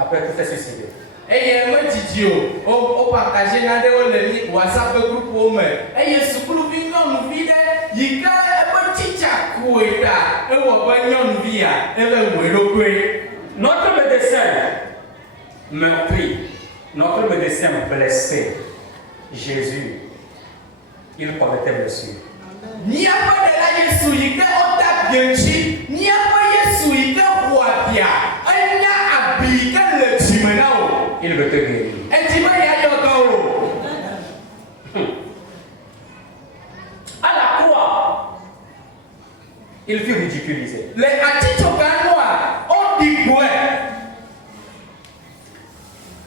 après tout s'est suicidé. Eye me didi o partager na de o le ni WhatsApp groupe o me. Eye sukulu bi nyɔnuvi de yika ebe teacher koe ta e wo be nyɔnuvi a e le wo ɖokui. Notre médecin meurtri, notre médecin blessé, Jésus, il commettait blessure. Miaƒe ɖela Yesu yi ke wota bientsi, miaƒe Yesu yi ke ƒo abia, enya abi yi ke le dzime na wo. Il veut te guérir. Edi be ya yɔ dɔ o. À la croix, il fut ridiculisé. Le atitsoga noa, o di gboe.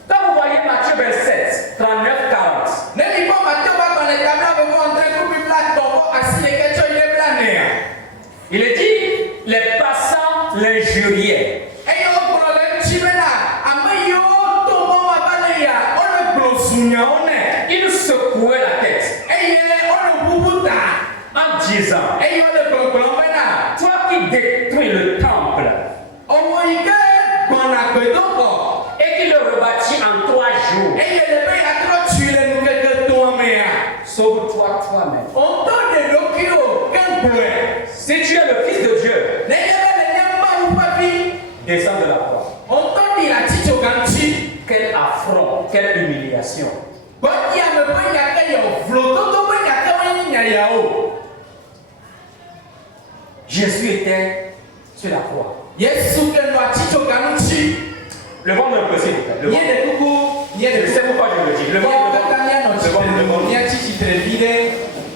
Quand vous voyez Matthieu 27, 39, 40, Ne mi bɔ Matthieu ba gbalẽ kabla be bɔ ntɛ ku bi bla tɔbɔ asi le ke tsɔ yi ɖe bla nea. il est dit, les passants l'injuriaient. Eye wogblɔ le ŋuti bena ame yiwo to mɔ ma va le ya, wole gblɔ zunyawo nɛ. Il secouait la tête Eye wole ʋuʋu ta. en disant, Eye wole gbɔgblɔm bena toi qui détruis le temple ɔwɔ yi ke gbɔna gbedoxɔ. et qui le rebâtis en 3 jours, Eye le be yatrɔ tui le nukeke toa mea. sauve-toi toi-même. Ŋutɔ ɖe ɖokuiwo ke gboe. Si tu es le Fils de Dieu, Nenye be le nye Mawu ƒe vi. descends de la croix. Ŋutɔ ɖi atitsoga ŋuti. Quel affront, quelle humiliation. Gbɔdzi ame ƒe nya ke yɔ vlo toto ƒe nya ke woe nye nya yawo. Jésus était sur la croix. Yesu ke nɔ atitsoga ŋuti. Levons-nous un peu, s'il vous plaît. Nye de kuku, nye de Je sais pourquoi je le dis. Levons Levons-nous katã mianɔ tsitre, miatsi tsitre vi ɖe.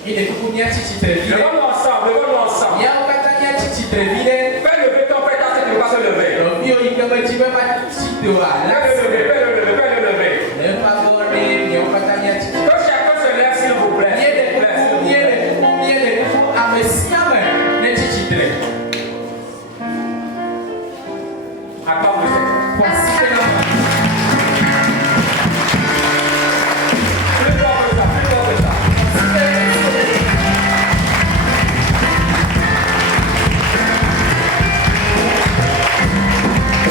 Nye de kuku miatsi tsitre vi ɖe. ensemble, levons-nous ensemble. Miawo katã miatsi tsitre vi ɖe. Fais lever ton frère quand tu ne peux pas se lever. Ɖeviwo yi ke be dzi be ma tsi do a. Fais le lever, fais le lever, fais le lever. Le fago ɖe miawo katã miatsi tsitre. Que chacun se lève, s'il vous plaît. Mie de kuku, ame sia me ne tsi tsitre. Acclame le Seigneur. Asi ke na ma. Plus fort que ça, plus fort que ça.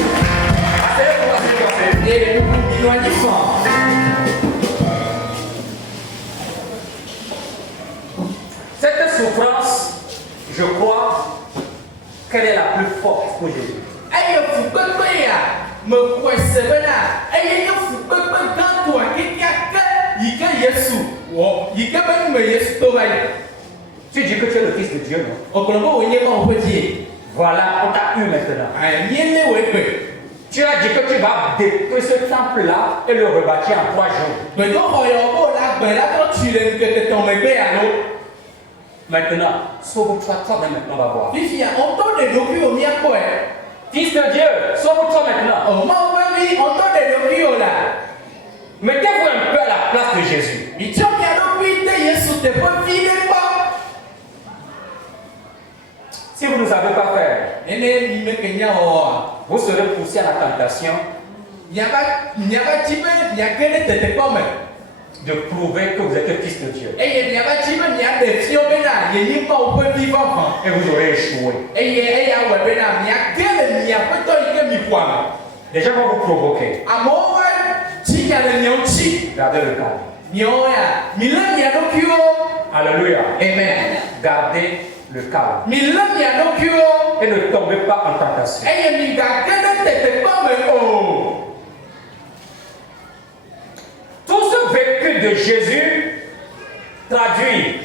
Asseyez-vous, asseyez-vous, asseyez-vous. Ye de kuku minua nyi fɔ. Cette souffrance, je crois qu'elle est la plus forte pour Jésus. Eye fukpekpe ya me kɔe se bena eye nye fukpekpe gãtɔa kekeake yi ke Yesu wɔ yi ke be nume Yesu to va yi. Tu dis que tu es le Fils de Dieu, non? Ɔgblɔ be wònye Mawu ƒe vie. Voilà, on t'a eu maintenant. Míele woe gbe. Tu as dit que tu vas détruire ce temple-là et le rebâtir en 3 jours. Gbedoxɔ yawo bo la gbe la trɔ tui le ŋkeke tɔ̃ megbe alo. Maintenant, sauve-toi toi-même maintenant, on va voir. Fifia, ŋutɔ ɖe ɖokuiwo míakpɔe. Fils de Dieu, sauve-toi maintenant. O Mawu ƒe vi, ŋutɔ ɖe ɖokuiwo la. Mettez-vous un peu à la place de Jésus. Mitsɔ mia ɖokui de Yesu teƒe vi ɖe gbɔ. Si vous ne savez pas faire, Nene mi meke nya wɔwɔa. vous serez poussé à la tentation Miava dzi be miage ɖe tetekpɔ me. de prouver que vous êtes le Fils de Dieu. Eye miava dzi be miaɖe fio bena yenye Mawu ƒe vi vɔvɔ. Et vous aurez échoué. Eye eya wɔ bena miage le miaƒe tɔ yi ke mi ƒoa me. Les gens vont vous provoquer. Amewo va dzi nya le miawo ŋuti. Gardez le calme. Miawo ya, mi lé mia ɖokuiwo. Alléluia. Amen. Gardez le calme. Mi lé mia ɖokuiwo. Et ne tombez pas en tentation. Eye mi gage ɖe tetekpɔ me o. Tout ce vécu de Jésus traduit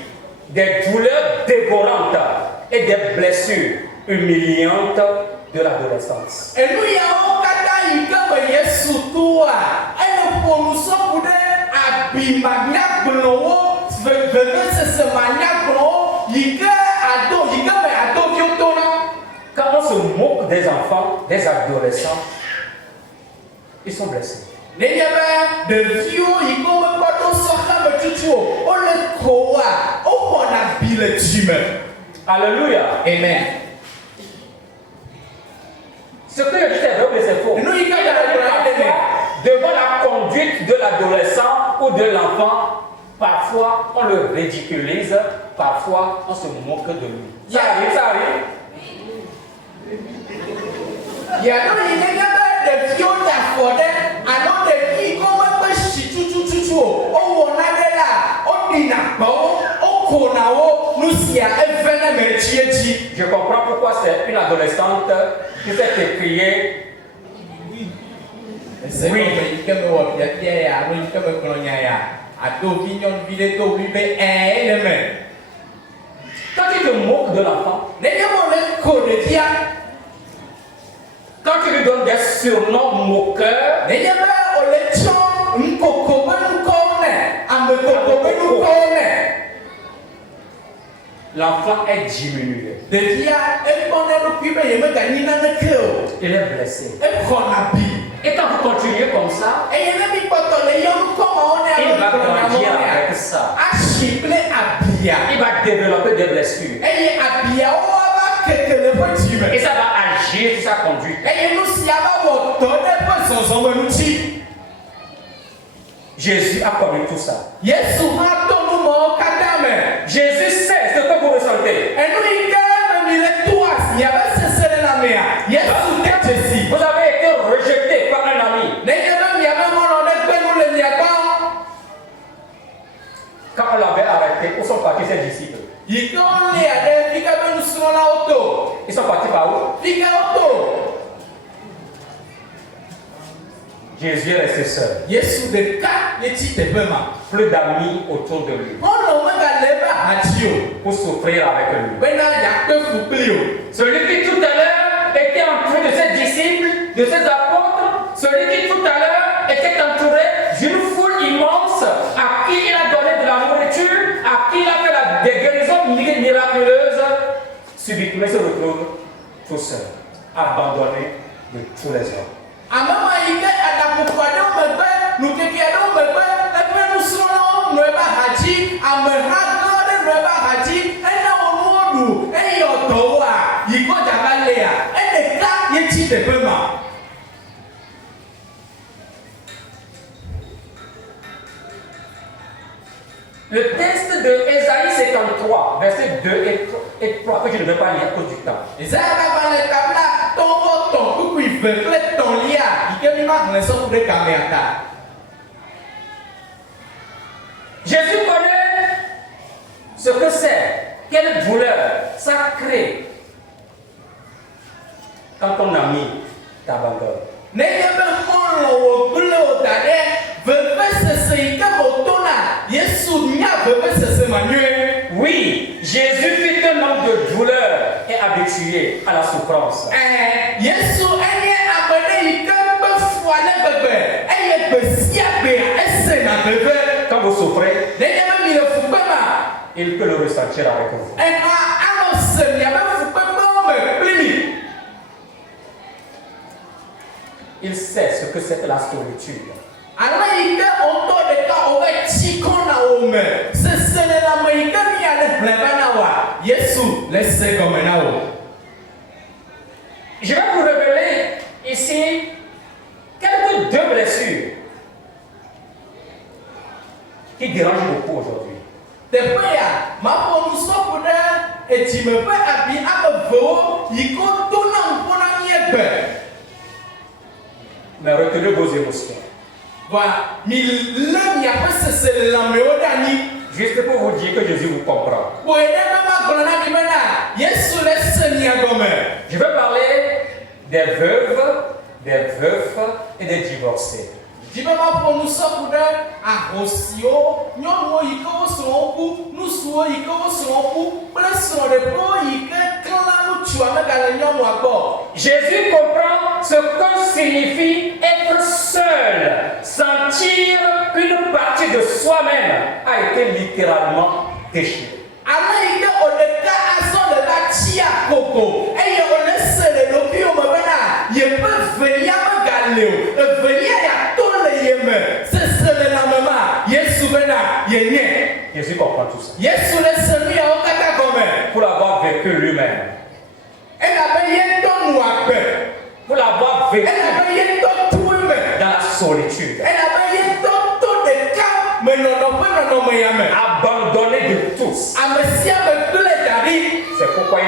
des douleurs dévorantes et des blessures humiliantes de l'adolescence. Et nous y avons kata yika Yesu toi. Elle pour nous sommes pour abimagna glowo veve se magna glowo yika ado viotona. Quand on se moque des enfants, des adolescents, ils sont blessés. N'ayez de vieux, il comme pas de sortir de tutu. On le croit, on a vu le tume. Alléluia. Amen. Ce que je dis est vrai, mais c'est faux. Nous, il y a devant la conduite de l'adolescent ou de l'enfant, parfois on le ridiculise, parfois on se moque de lui. Ça arrive, ça arrive. Il y a des vieux d'affaires, alors des filles comme un peu chichuchuchu, on a là, on dit on connaît, nous s'y a un métier. Je comprends pourquoi c'est une adolescente qui s'est écriée. C'est oui, il y a Quand tu te moques de l'enfant, quand tu lui donnes des surnoms moqueurs, l'enfant est diminué. Il est blessé. Et quand vous continuez comme ça, il va grandir avec ça. Il va développer des blessures. Et ça va agir sur sa conduite. Jésus a connu tout ça. Jésus sait ce que vous ressentez. Vous avez été rejeté par un ami. Quand on l'avait arrêté, où sont partis ses disciples? Ils sont partis par où? Jésus est resté seul. Plus d'amis autour de lui pour souffrir avec lui. Celui qui tout à l'heure était entouré de ses disciples, de ses apôtres, celui qui tout à l'heure était entouré d'une foule immense à qui il a donné de la nourriture, à qui il a fait des guérisons miraculeuses, subitement se retrouve tout seul, abandonné de tous les hommes. Le texte de Ésaïe 53, versets 2 et 3, que je ne vais pas lire à cause du temps. Jésus connaît ce que c'est, quelle douleur ça crée quand ton ami t'abandonne. Oui, Jésus fut un homme de douleur et habitué à la souffrance. Quand vous souffrez, il peut le ressentir avec vous. Il sait ce que c'est la solitude. Je vais vous révéler ici quelques deux blessures qui dérangent beaucoup aujourd'hui. Mais retenez vos émotions. Juste pour vous dire que Jésus vous comprend. Je vais parler des veuves, des veufs et des divorcés. Dibema pour nous sortir à Rossio, nous y commençons nous sommes y commençons pour les pro y tu Jésus comprend ce que signifie être seul, sentir une partie de soi-même a été littéralement déchirée. Jésus comprend tout ça. Pour l'avoir vécu lui-même. Pour l'avoir vécu dans la solitude. Abandonné de tous. C'est pourquoi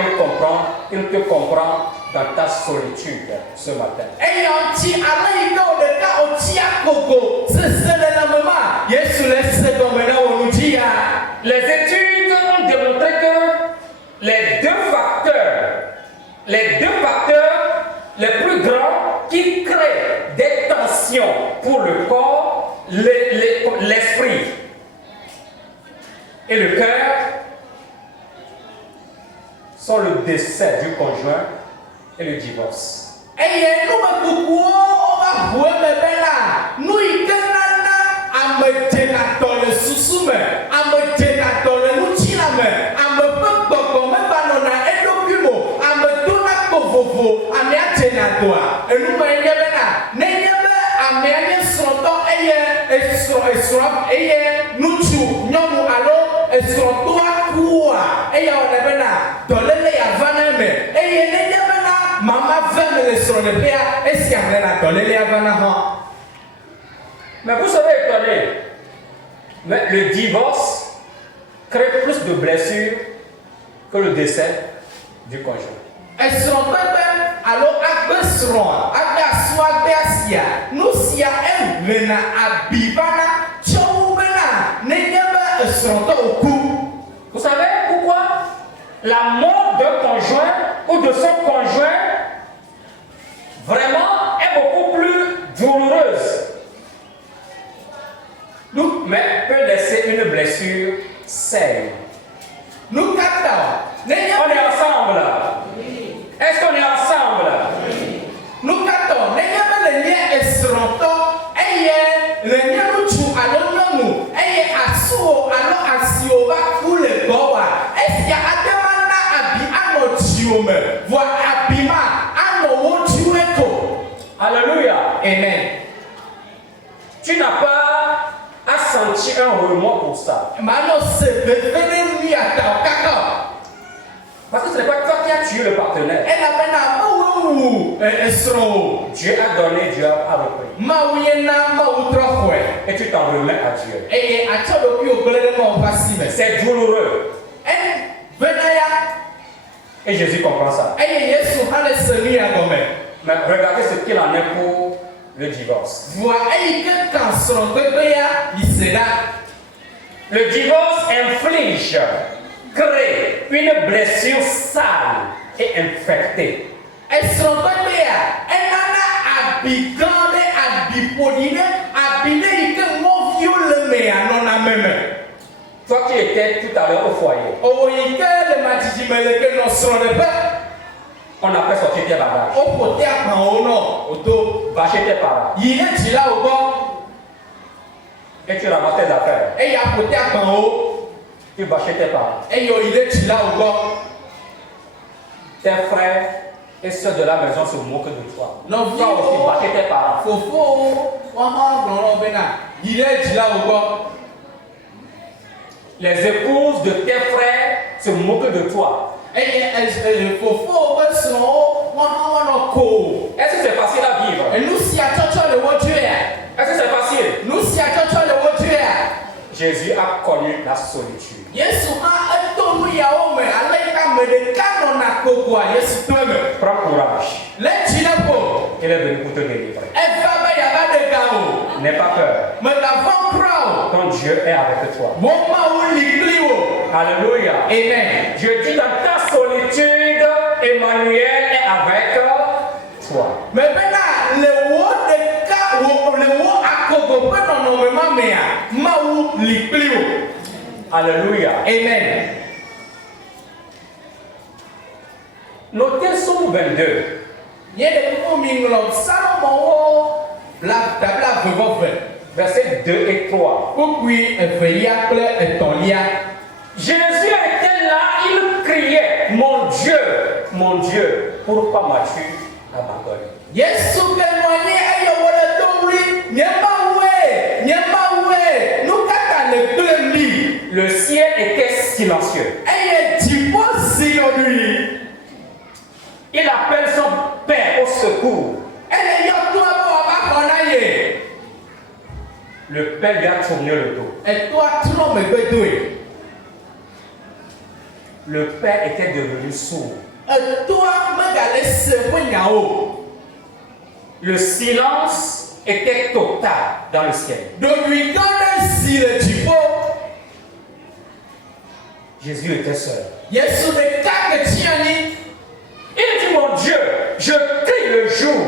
il te comprend dans ta solitude ce matin. Les études ont démontré que les deux facteurs les plus grands qui créent des tensions pour le corps, l'esprit et le cœur sont le décès du conjoint et le divorce. Mais vous serez étonné, mais le divorce crée plus de blessures que le décès du conjoint. Vous savez pourquoi la mort d'un conjoint ou de son conjoint vraiment est beaucoup plus douloureuse, mais peut laisser une blessure saine. On est ensemble là. Est-ce qu'on est ensemble là? Alléluia. Amen. Tu n'as pas à sentir un remords pour ça. Parce que ce n'est pas toi qui as tué le partenaire. Dieu a donné, Dieu a repris. Et tu t'en remets à Dieu. C'est douloureux. Et Jésus comprend ça. Mais regardez ce qu'il en est pour le divorce. Le divorce inflige, crée une blessure sale et infectée. Toi qui étais tout à l'heure au foyer, on a fait sortir tes bagages. Va chez tes parents. Et tu ramasses tes affaires. Tu vas chez tes parents. Tes frères et ceux de la maison se moquent de toi. Toi aussi, va chez tes parents. Les épouses de tes frères se moquent de toi. Est-ce que c'est facile à vivre? Est-ce que c'est facile? Jésus a connu la solitude. Prends courage. Il est venu pour te délivrer. N'aie pas peur. Ton Dieu est avec toi. Alléluia. Amen. Dieu dit dans ta solitude, Emmanuel est avec toi. mea mawu li kpli wo. Alléluia. Amen. Notez Somme 22. Nye de ko mi ŋlɔ Salomo la dabla vevɔve. Versets 2 et 3. Kpukui evelia kple etɔ̃lia. Jésus était là, il criait, mon Dieu, pourquoi m'as-tu abandonné? Yesu ke nɔ anyi eye wòle do wli, nye Mawue, nu ka ta le gble mi? Le ciel était silencieux. Eye dziƒo zi yɔɖui. Il appelle son Père au secours. Ele yɔ toa be wòava xɔ na ye. Le Père lui a tourné le dos. Etoa trɔ megbe doe. Le Père était devenu sourd. Etoa megale se ƒe nyawo. Le silence était total dans le ciel. Ɖoɖui gã ɖe zi le dziƒo. Jésus était seul. Yesu ɖeka ke tsi anyi. Il dit, mon Dieu, je crie le jour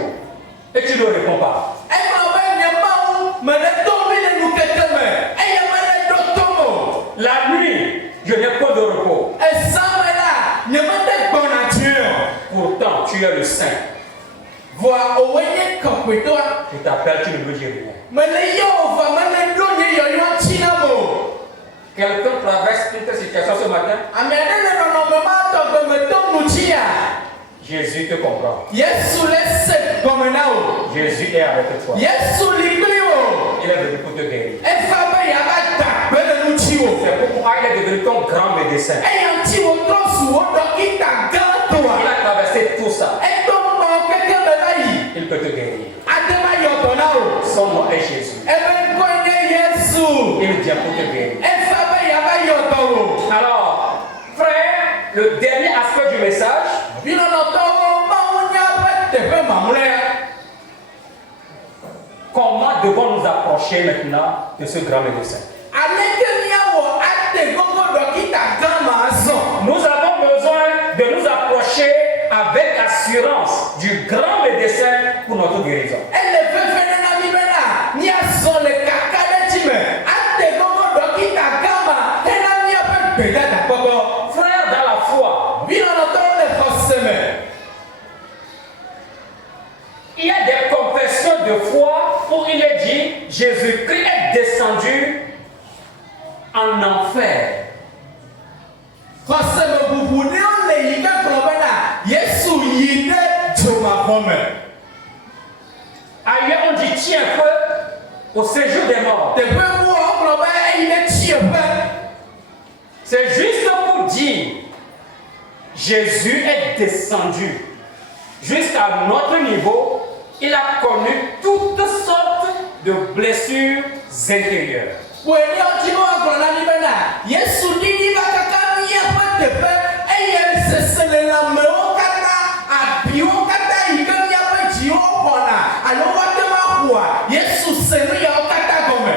et tu ne réponds pas. Egblɔ be nye Mawu mele to mi le nukeke me eye mele ɖo tom o. La nuit, je n'ai pas de repos. Ezã me la nye mete gbɔna dzi o. Pourtant, tu es le Saint. Vɔa òwe nye kɔkɔetɔa. Je t'appelle, tu ne me dis rien. Mele yɔ va mele ɖo nye yɔyɔ tsi na mo. Quelqu'un traverse une telle situation ce matin? Ame aɖe le nɔnɔme ma tɔgbe me to nu tsi ya. Jésus te comprend. Yesu le se gɔme na o. Jésus est avec toi. Yesu li kpli o. Il est venu pour te guérir. Eva be yava da gbe le nu tsi o. C'est pourquoi il est devenu ton grand médecin. Eya ŋuti wòtrɔ su wo dɔkita gã Il toa. a traversé tout ça. Eto nɔ keke me la yi. Il peut te guérir. Ade ma yɔ dɔ na o. Son nom est Jésus. Ebe ŋkɔe nye Yesu. Il vient pour te guérir. Eva be yava yɔ dɔ o. Alors, frère, le dernier aspect du message, Vinɔnɔtɔwo Mawu nya ƒe teƒe mamlɛa. comment devons nous approcher maintenant de ce grand médecin? Aleke miawɔ ate gogo dɔkita gã ma zɔ. Nous avons besoin de nous approcher avec assurance du grand médecin pour notre guérison. Ele fefe nena mi bena miazɔ le kaka ɖe dzi me. Ate gogo dɔkita gã ma hena miaƒe gbedada kpɔkpɔ. Frère, dans la foi, Vinɔnɔtɔwo le xɔse me. il y a des confessions de foi où il est dit Jésus-Christ est descendu en enfer. Xɔse me bubuɖewo le yi ke gblɔ bena Yesu yi ɖe dzomaxɔ me. Ailleurs, on dit tiens feu au séjour des morts. Teƒe buwo gblɔ be eyi ɖe tsiẽƒe. C'est juste pour dire Jésus est descendu jusqu'à notre niveau. Il a connu toutes sortes de blessures intérieures. Wòenyewo dzi be woagblɔ na mi bena Yesu ɖiɖi va kaka míaƒe teƒe eye sese le lãmewo katã, abiwo katã yi ke míaƒe dziwo xɔna alo woate ma xɔa, Yesu se nu yawo katã gɔme.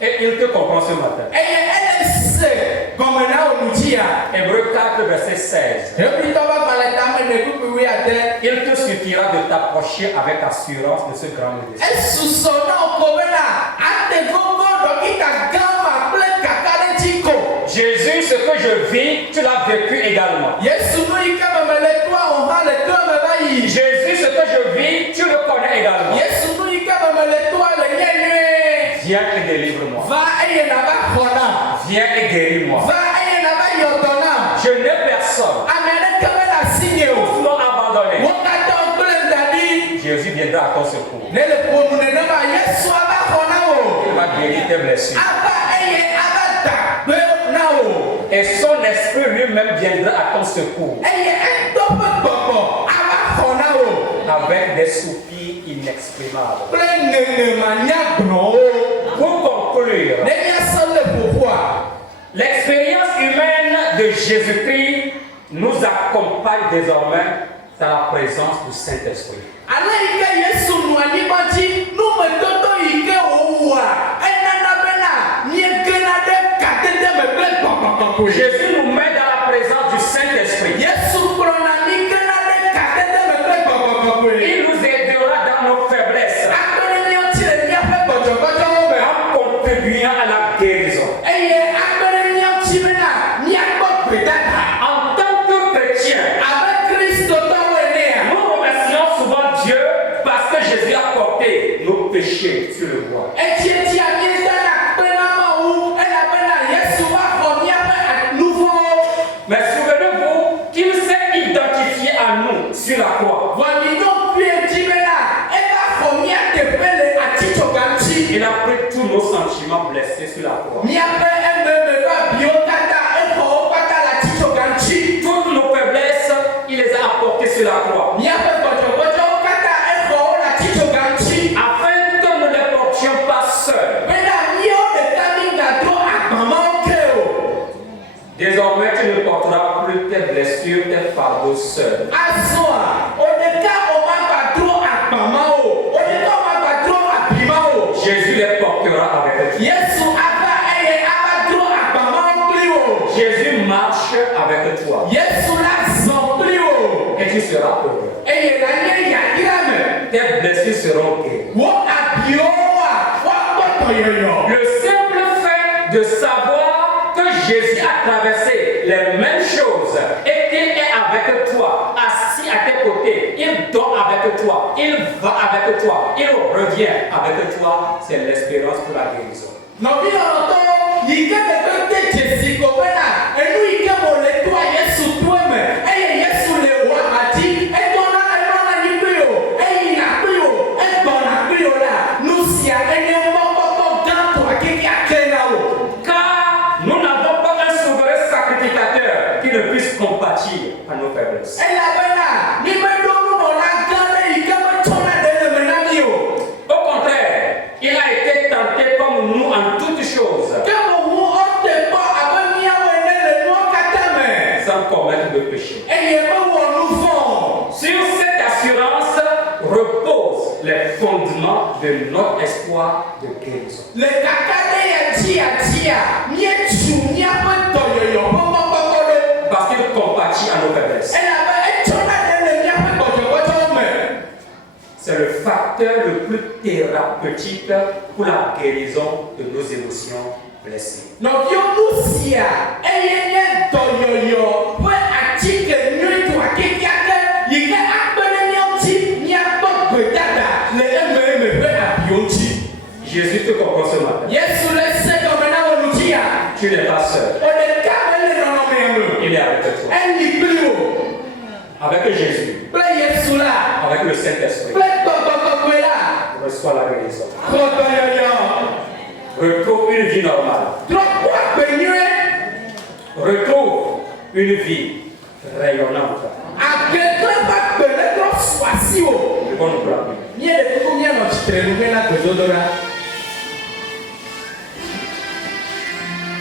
Et il te comprend ce matin. Eye ele se gɔme na wò nu dzia. Hébreux 4, verset 16. Hebritɔ ƒe agbalẽ tame ne kuku wuiade. Il te suffira de t'approcher avec assurance de ce grand médecin. Esusɔ na wò ko bena ate gogo dɔkita gã ma kple kaka ɖe dzi ko. Jésus, ce que je vis, tu l'as vécu également. Yesu nu yi ke me le toa o hã le toa me va yi. Jésus, ce que je vis, tu le connais également. Yesu nu yi ke me le toa le nye nyuie. Viens et délivre-moi. Va eye nava xɔ nam. Viens et guéris-moi. Va eye nava yɔ dɔ nam. Je n'ai personne. Ame aɖeke mele asinye o. Tous l'ont abandonné. Wo katã gblẽ da ɖi. Jésus viendra à ton secours. Ne le ƒonu nenema Yesu ava xɔ na wò. Il va guérir tes blessures. Ava eye ava da gbe na wò. Et son esprit lui-même viendra à ton secours. Eye etɔ ƒe gbɔgbɔ ava xɔ na wò. Avec des soupirs inexprimables. Kple nenema nyagblɔwo. Pour conclure, Ne míasɔ le ƒoƒoa. l'expérience humaine de Jésus-Christ nous accompagne désormais dans la présence du Saint-Esprit. Ale yi ke Yesu nɔ anyigba dzi, numedodo yi ke wòwɔa, enana bena míegena ɖe katete me kple gbɔgbɔgbɔgboe. Jésus nous met dans la présence du Saint-Esprit. Yesu kplɔna mí gena ɖe katete me kple gbɔgbɔgbɔgboe. Il nous aidera dans nos faiblesses Akpe ɖe míawo ŋuti le míaƒe gbɔdzɔgbɔdzɔwo me. à péché sur le bois. Mais souvenez-vous qu'il s'est identifié à nous sur la croix. Il a pris tous nos sentiments blessés sur la croix. Toutes nos faiblesses, il les a apportées sur la croix. Afin que nous ne les portions pas seuls. Désormais, tu ne porteras plus tes blessures, tes fardeaux seuls. Jésus les portera avec toi. Jésus marche avec toi. Et tu seras heureux. Tes blessures seront guéries. Le simple fait de savoir que Jésus a traversé les mêmes choses et qu'il est avec toi, assis à tes côtés, il dort avec toi, il va avec toi, il revient avec toi, c'est l'espérance pour la guérison. Car nous n'avons pas un souverain sacrificateur qui ne puisse compatir à nos faiblesses. Au contraire, il a été tenté comme nous en toutes choses, sans commettre de péché. Sur cette assurance reposent les fondements de notre espoir de guérison. Parce qu'il compatit à nos faiblesses. C'est le facteur le plus thérapeutique pour la guérison de nos émotions blessées. Jésus te comprend ce matin. Tu n'es pas seul. Il est avec toi. Avec Jésus. Avec le Saint-Esprit. Reçois la guérison. Retrouve une vie normale. Retrouve une vie rayonnante. Je vais nous